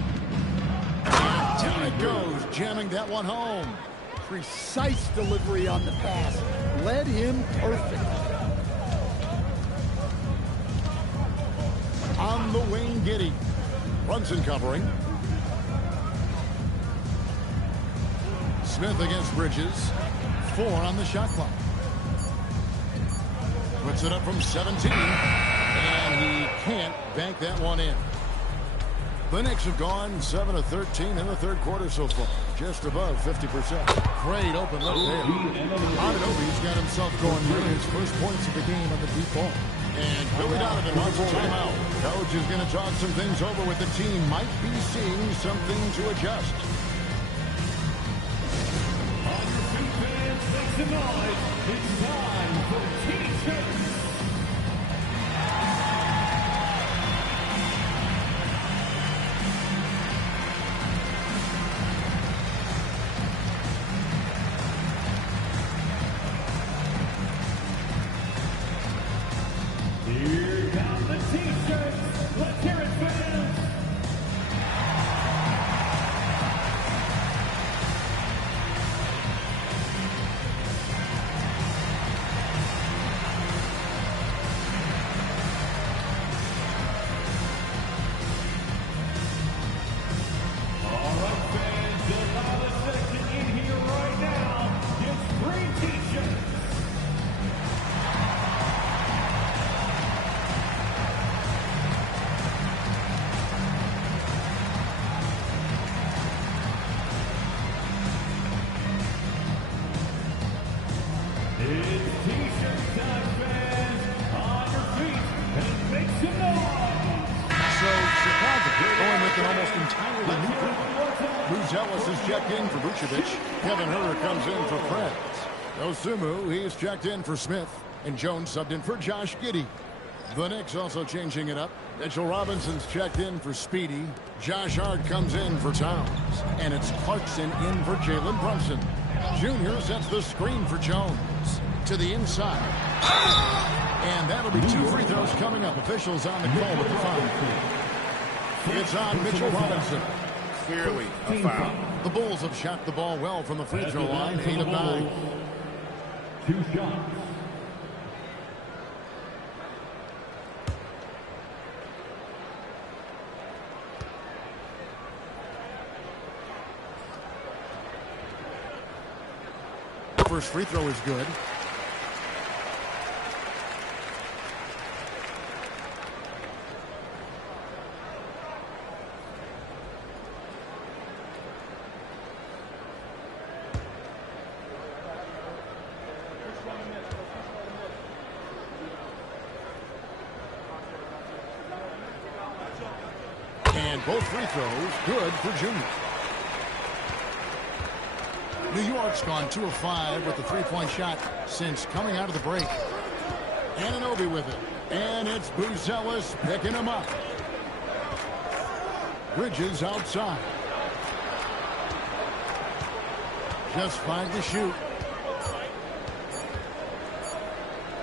Down it goes, jamming that one home. Precise delivery on the pass. Led him perfect. On the wing, Giddey. Brunson covering. Smith against Bridges. 4 on the shot clock. Puts it up from 17. And he can't bank that one in. The Knicks have gone 7 of 13 in the third quarter so far. Just above 50%. Great open look there. Anunoby's got himself going near his first points of the game on the deep ball. And Billy Donovan wants a timeout. Coach is going to talk some things over with the team. Might be seeing something to adjust. On your feet, fans, make some noise. It's time for T-shirts. Here come the T-shirts. Let's hear it, fans. All right, fans, the loudest section in here right now gets free T-shirts. It's T-shirt time, fans. On your feet and make some noise. So Chicago going with an almost entirely new group. Bruce Ellis is checked in for Vucevic. Kevin Huerter comes in for Friends. Osumu, he's checked in for Smith. And Jones subbed in for Josh Giddey. The Knicks also changing it up. Mitchell Robinson's checked in for Speedy. Josh Hart comes in for Towns. And it's Clarkson in for Jalen Brunson. Junior sets the screen for Jones. To the inside. And that'll be 2 free throws coming up. Officials on the call with the foul. It's on Mitchell Robinson. Clearly a foul. The Bulls have shot the ball well from the free throw line. 8 of 9. 2 shots. For first free throw is good. And both free throws good for Junior. New York's gone 2 of 5 with the three-point shot since coming out of the break. Anunoby with it. And it's Buzelis picking him up. Bridges outside. Just 5 to shoot.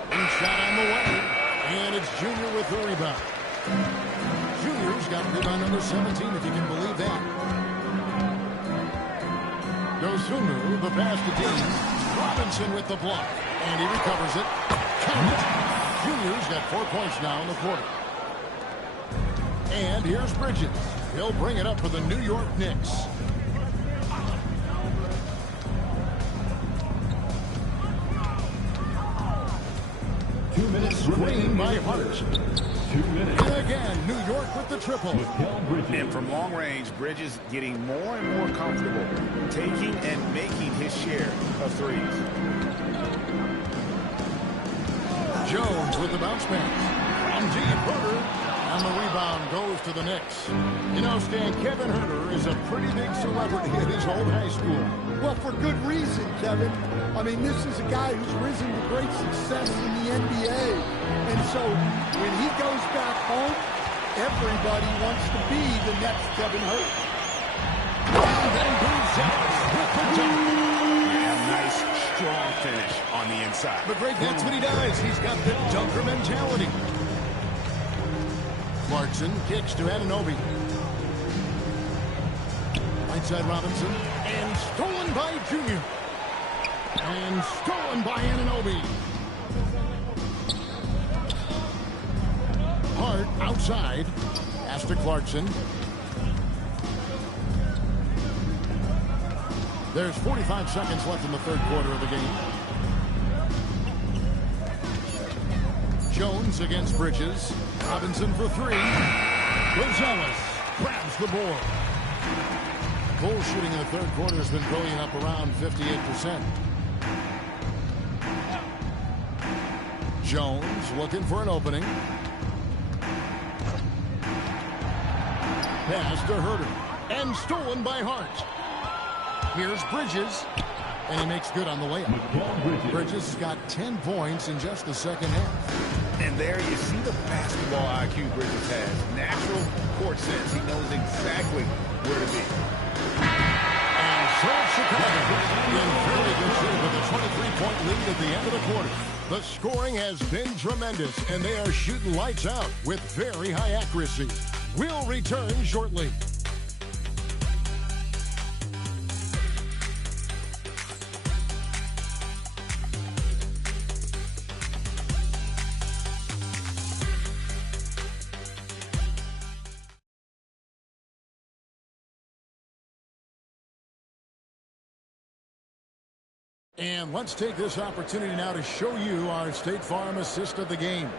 And shot on the way. And it's Junior with the rebound. Junior's got rebound number 17, if you can believe that. Dosunmu, the pass to Dean. Robinson with the block. And he recovers it. Count it. Junior's got 4 points now in the quarter. And here's Bridges. He'll bring it up for the New York Knicks. Screen by Hart. 2 minutes. And again, New York with the triple. And from long range, Bridges getting more and more comfortable taking and making his share of threes. Jones with the bounce pass. From deep, Herter. And the rebound goes to the Knicks. You know, Stan, Kevin Herter is a pretty big celebrity at his old high school. Well, for good reason, Kevin. I mean, this is a guy who's risen to great success in the NBA. And so when he goes back home, everybody wants to be the next Kevin Herter. And then Buzelis with the dunk. A nice, strong finish on the inside. But Greg, that's what he does. He's got the dunker mentality. Clarkson kicks to Anunoby. Right side Robinson. And stolen by Junior. And stolen by Anunoby. Hart outside. Pass to Clarkson. There's 45 seconds left in the third quarter of the game. Jones against Bridges. Robinson for 3. Buzelis grabs the board. Bulls shooting in the third quarter has been going up around 58%. Jones looking for an opening. Pass to Herter. And stolen by Hart. Here's Bridges. And he makes good on the layup. Bridges has got 10 points in just the second half. And there you see the basketball IQ Bridges has. Natural court sense. He knows exactly where to be. And so Chicago in very good shape with a 23-point lead at the end of the quarter. The scoring has been tremendous, and they are shooting lights out with very high accuracy. We'll return shortly. And let's take this opportunity now to show you our State Farm assist of the game.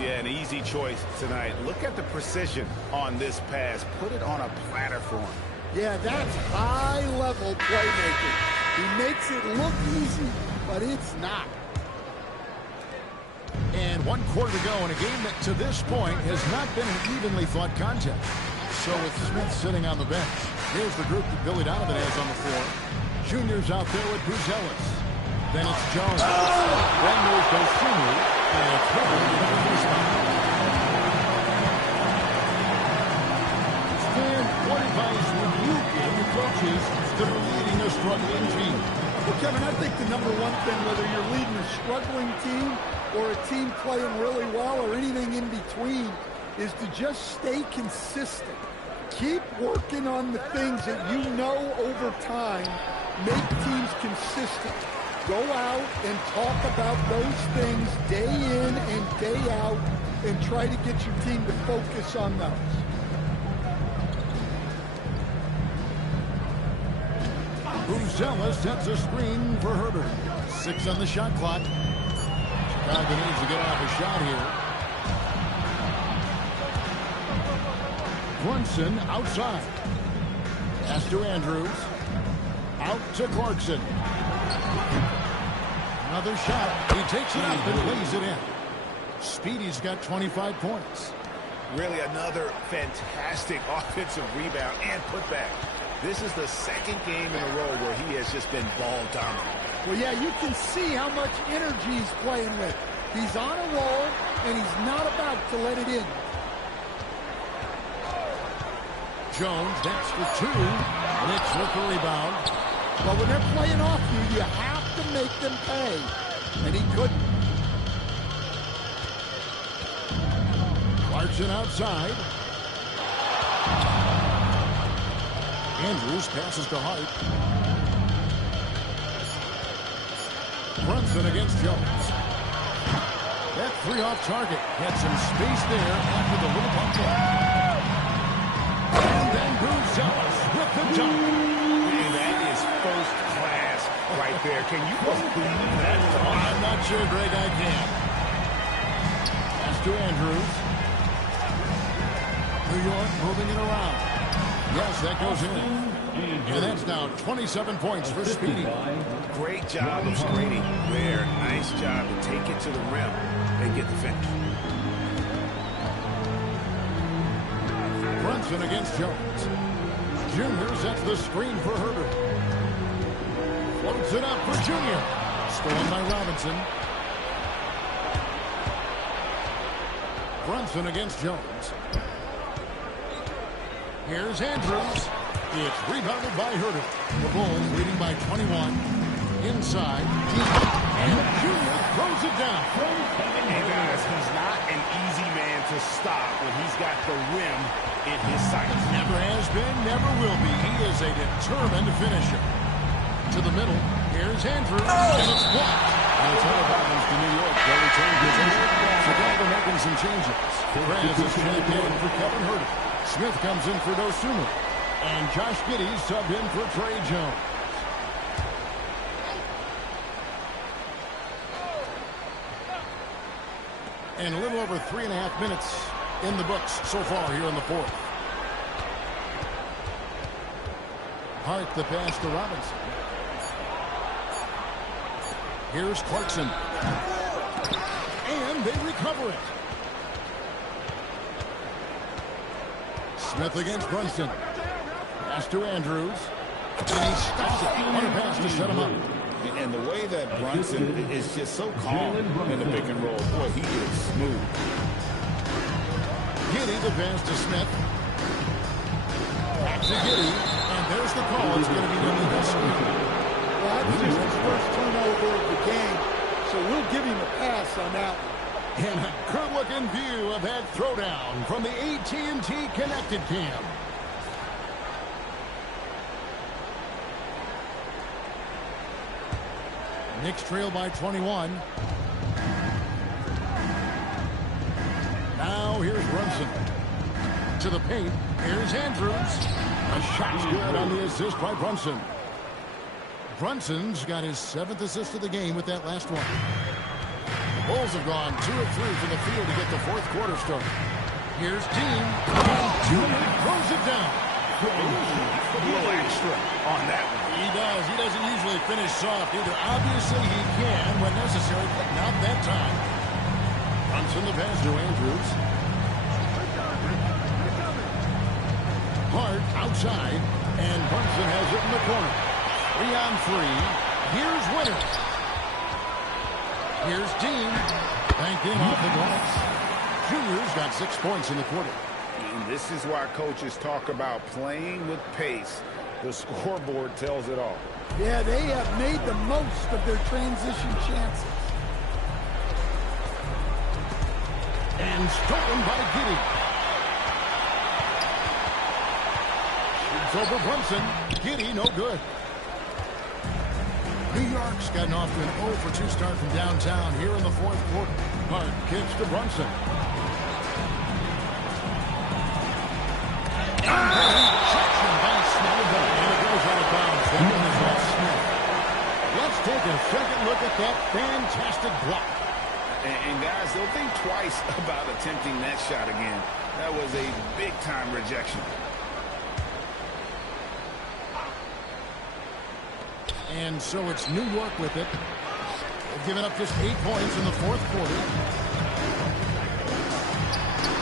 Yeah, an easy choice tonight. Look at the precision on this pass. Put it on a platter for him. Yeah, that's high-level playmaking. He makes it look easy, but it's not. And 1 quarter to go in a game that to this point has not been an evenly fought contest. So with Smith sitting on the bench, here's the group that Billy Donovan has on the floor. Junior's out there with Buzelis. Then it's Jones. Then there's Dosunmu. And it's Herter in the first spot. Stan, what advice would you give to coaches that are leading a struggling team? Well, Kevin, I think the number one thing, whether you're leading a struggling team or a team playing really well or anything in between, is to just stay consistent. Keep working on the things that you know over time make teams consistent. Go out and talk about those things day in and day out and try to get your team to focus on those. Bruzzella sets a screen for Herbert. 6 on the shot clock. Chicago needs to get off a shot here. Brunson outside. Pass to Andrews. Out to Clarkson. Another shot. He takes it up and lays it in. Speedy's got 25 points. Really another fantastic offensive rebound and putback. This is the second game in a row where he has just been ball dominant. Well, yeah, you can see how much energy he's playing with. He's on a roll, and he's not about to let it in. Jones next for 2. Knicks with the rebound. Well, when they're playing off you, you have to make them pay. And he couldn't. Clarkson outside. Andrews passes to Hart. Brunson against Jones. That 3 off target. Had some space there after the little pump up. And then Bruzzella with the dunk. And that is first class right there. Can you believe that? I'm not sure, Greg, I can. Pass to Andrews. New York moving it around. Yes, that goes in. And that's now 27 points for Speedy. Great job of screening there. Nice job to take it to the rim and get the finish. Brunson against Jones. Junior sets the screen for Herbert. Floats it up for Junior. Stolen by Robinson. Brunson against Jones. Here's Andrews. It's rebounded by Herbert. The Bulls leading by 21. Inside. And Junior throws it down. Hey guys, he's not an easy man to stop when he's got the rim in his sights. Never has been, never will be. He is a determined finisher. To the middle. Here's Andrews. And it's blocked. And it's out of bounds to New York. They'll return possession. Chicago making some changes. Perez is checked in for Kevin Huerter. Smith comes in for Dosunmu. And Josh Giddey subbed in for Trey Jones. And a little over 3.5 minutes in the books so far here in the fourth. Hart the pass to Robinson. Here's Clarkson. And they recover it. Smith against Brunson. Pass to Andrews. And he stops it. On a pass to set him up. And the way that Brunson is just so calm in the pick and roll. Boy, he is smooth. Giddey the pass to Smith. Back to Giddey. And there's the call. It's going to be no screen. Well, that's just his first turnover of the game. So we'll give him a pass on that one. And a good-looking view of that throwdown from the AT&T Connected Cam. Knicks trail by 21. Now here's Brunson. To the paint. Here's Andrews. A shot's good on the assist by Brunson. Brunson's got his 7th assist of the game with that last one. The Bulls have gone 2 of 3 from the field to get the fourth quarter started. Here's Dean. And Junior throws it down. A little extra on that one. He does. He doesn't usually finish soft either. Obviously, he can when necessary, but not that time. Brunson the pass to Andrews. Hart outside, and Brunson has it in the corner. 3 on 3. Here's Winter. Here's Dean. Banked in off the glass. Junior's got 6 points in the quarter. And this is why coaches talk about playing with pace. The scoreboard tells it all. Yeah, they have made the most of their transition chances. And stolen by Giddey. Shoots over Brunson. Giddey, no good. New York's gotten off to an 0-for-2 start from downtown here in the fourth quarter. Hart kicks to Brunson. And rejection by Smith. And it goes out of bounds. That one is take a second look at that fantastic block. And guys, they'll think twice about attempting that shot again. That was a big-time rejection. And so it's New York with it. They've given up just 8 points in the fourth quarter.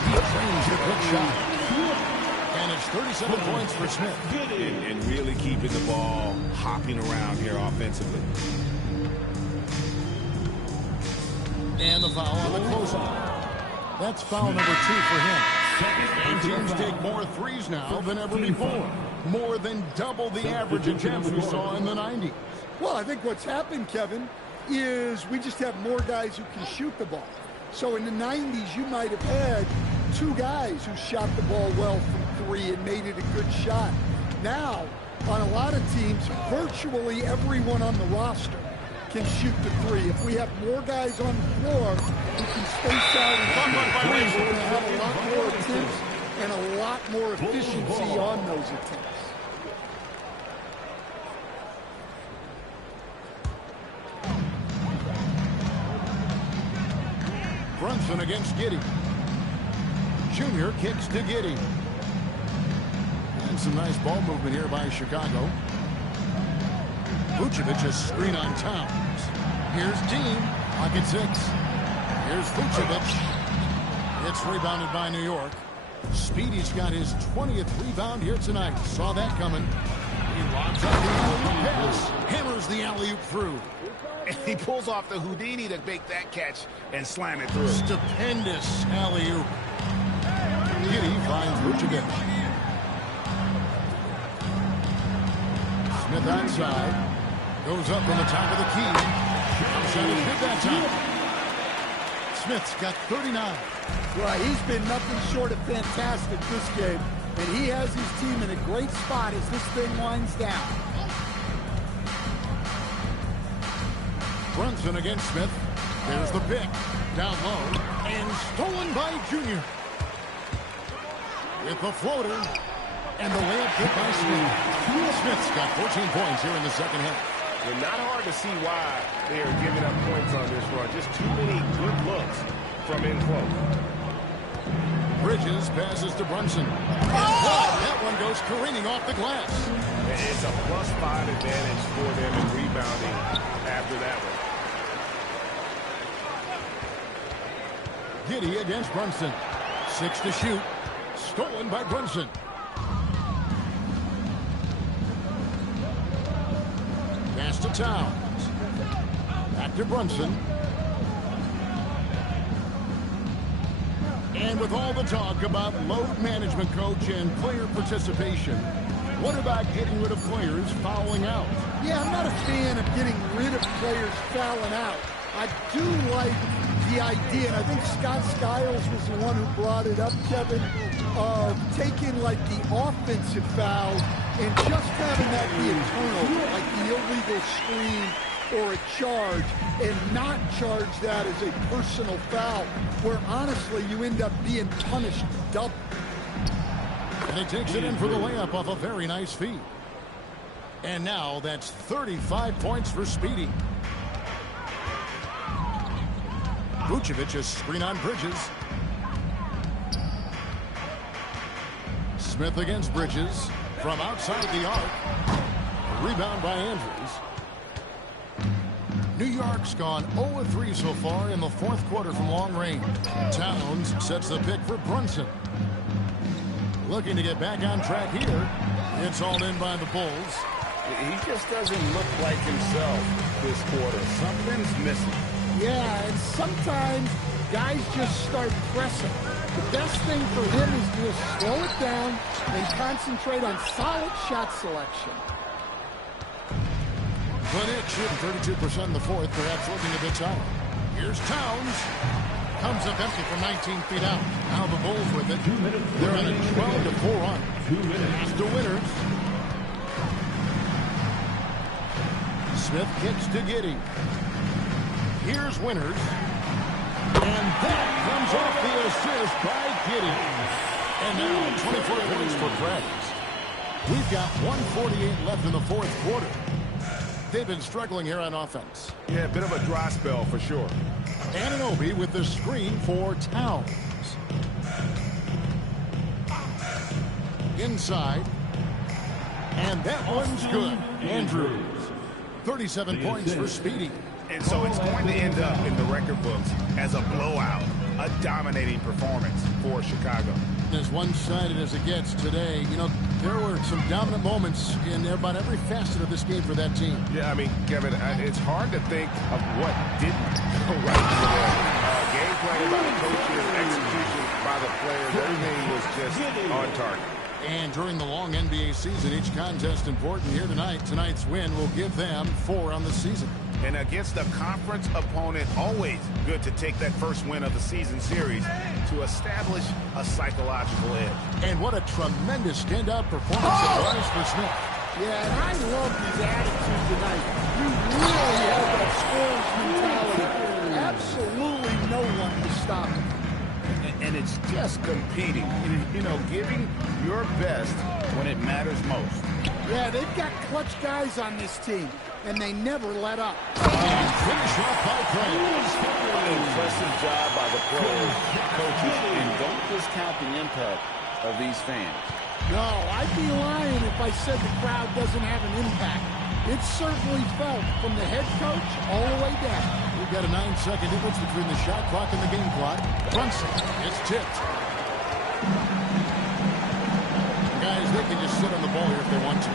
He frames a quick shot. And it's 37 points for Smith. And really keeping the ball hopping around here offensively. And the foul on the closeout. That's foul number 2 for him. And teams take more threes now than ever before. More than double the average attempts we saw in the 90s. Well, I think what's happened, Kevin, is we just have more guys who can shoot the ball. So in the 90s, you might have had 2 guys who shot the ball well from 3 and made it a good shot. Now, on a lot of teams, virtually everyone on the roster can shoot the 3. If we have more guys on the floor who can space out and shoot 3s, we're going to have a lot more attempts and a lot more efficiency on those attempts. Brunson against Giddey. Junior kicks to Giddey. And some nice ball movement here by Chicago. Vucevic a screen on Towns. Here's Dean. Pocket 6. Here's Vucevic. It's rebounded by New York. Speedy's got his 20th rebound here tonight. Saw that coming. He lobs up the alley-oop pass. Hammers the alley-oop through. And he pulls off the Houdini to make that catch and slam it through. Stupendous alley-oop. Giddey finds Vucevic. Smith outside. Goes up from the top of the key. Shot is good that time. Smith's got 39. Right, he's been nothing short of fantastic this game. And he has his team in a great spot as this thing winds down. Brunson against Smith. There's the pick. Down low. And stolen by Junior. With the floater. And the layup hit by Smith. Smith's got 14 points here in the second half. It's not hard to see why they are giving up points on this run. Just too many good looks from in close. Bridges passes to Brunson. That one goes careening off the glass. It's a +5 advantage for them in rebounding after that one. Giddey against Brunson. 6 to shoot. Stolen by Brunson. Pass to Towns. Back to Brunson. And with all the talk about load management, coach, and player participation, what about getting rid of players fouling out? Yeah, I'm not a fan of getting rid of players fouling out. I do like the idea, and I think Scott Skiles was the one who brought it up, Kevin, of taking like the offensive foul and just having that be a turnover, like the illegal screen or a charge, and not charge that as a personal foul, where honestly you end up being punished double. And he takes it in for the layup off a very nice feed. And now that's 35 points for Speedy. Vucevic a screen on Bridges. Smith against Bridges from outside the arc. Rebound by Andrews. New York's gone 0-3 so far in the fourth quarter from long range. Towns sets the pick for Brunson. Looking to get back on track here. It's all in by the Bulls. He just doesn't look like himself this quarter. Something's missing. Yeah, and sometimes guys just start pressing. The best thing for him is to just slow it down and concentrate on solid shot selection. Glennick shooting 32% in the fourth, perhaps looking a bit tired. Here's Towns. Comes up empty from 19 feet out. Now the Bulls with it. 2 minutes. They're on a 12-4 run. 2 minutes. Pass to Winners. Smith kicks to Giddey. Here's Winners. And that comes off the assist by Giddey. And now 24 points for Preds. We've got 1:48 left in the fourth quarter. They've been struggling here on offense. Yeah, a bit of a dry spell for sure. Anunoby with the screen for Towns. Inside. And that one's good. Andrews. 37 points for Speedy. And so it's going to end up in the record books as a blowout, a dominating performance for Chicago. As one-sided as it gets today, you know, there were some dominant moments in about every facet of this game for that team. Yeah, I mean, Kevin, it's hard to think of what didn't go right for them. Gameplay by the coaches, execution by the players, everything was just on target. And during the long NBA season, each contest important here tonight. Tonight's win will give them 4 on the season. And against a conference opponent, always good to take that first win of the season series to establish a psychological edge. And what a tremendous standout performance it was for Smith. Yeah, and I love his attitude tonight. He really had that scorer's mentality. Absolutely no one to stop him. And it's just competing, you know, giving your best when it matters most. Yeah, they've got clutch guys on this team, and they never let up. And finish off by Craig. An impressive job by the players, coaches, and don't discount the impact of these fans. No, I'd be lying if I said the crowd doesn't have an impact. It's certainly felt from the head coach all the way down. We've got a 9-second difference between the shot clock and the game clock. Brunson, it's tipped. Guys, they can just sit on the ball here if they want to.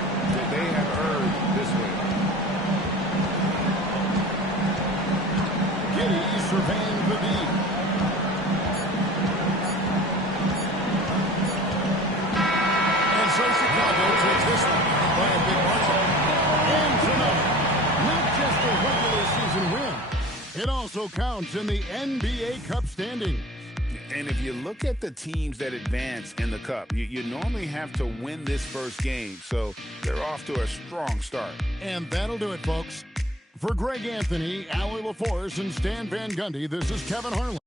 They have earned this win. Giddey surveying the D. And so Chicago takes this one by a big margin. And tonight, not just a regular season win, it also counts in the NBA Cup standings. And if you look at the teams that advance in the Cup, you normally have to win this first game, so they're off to a strong start. And that'll do it, folks. For Greg Anthony, Allie LaForce, and Stan Van Gundy, this is Kevin Harlan.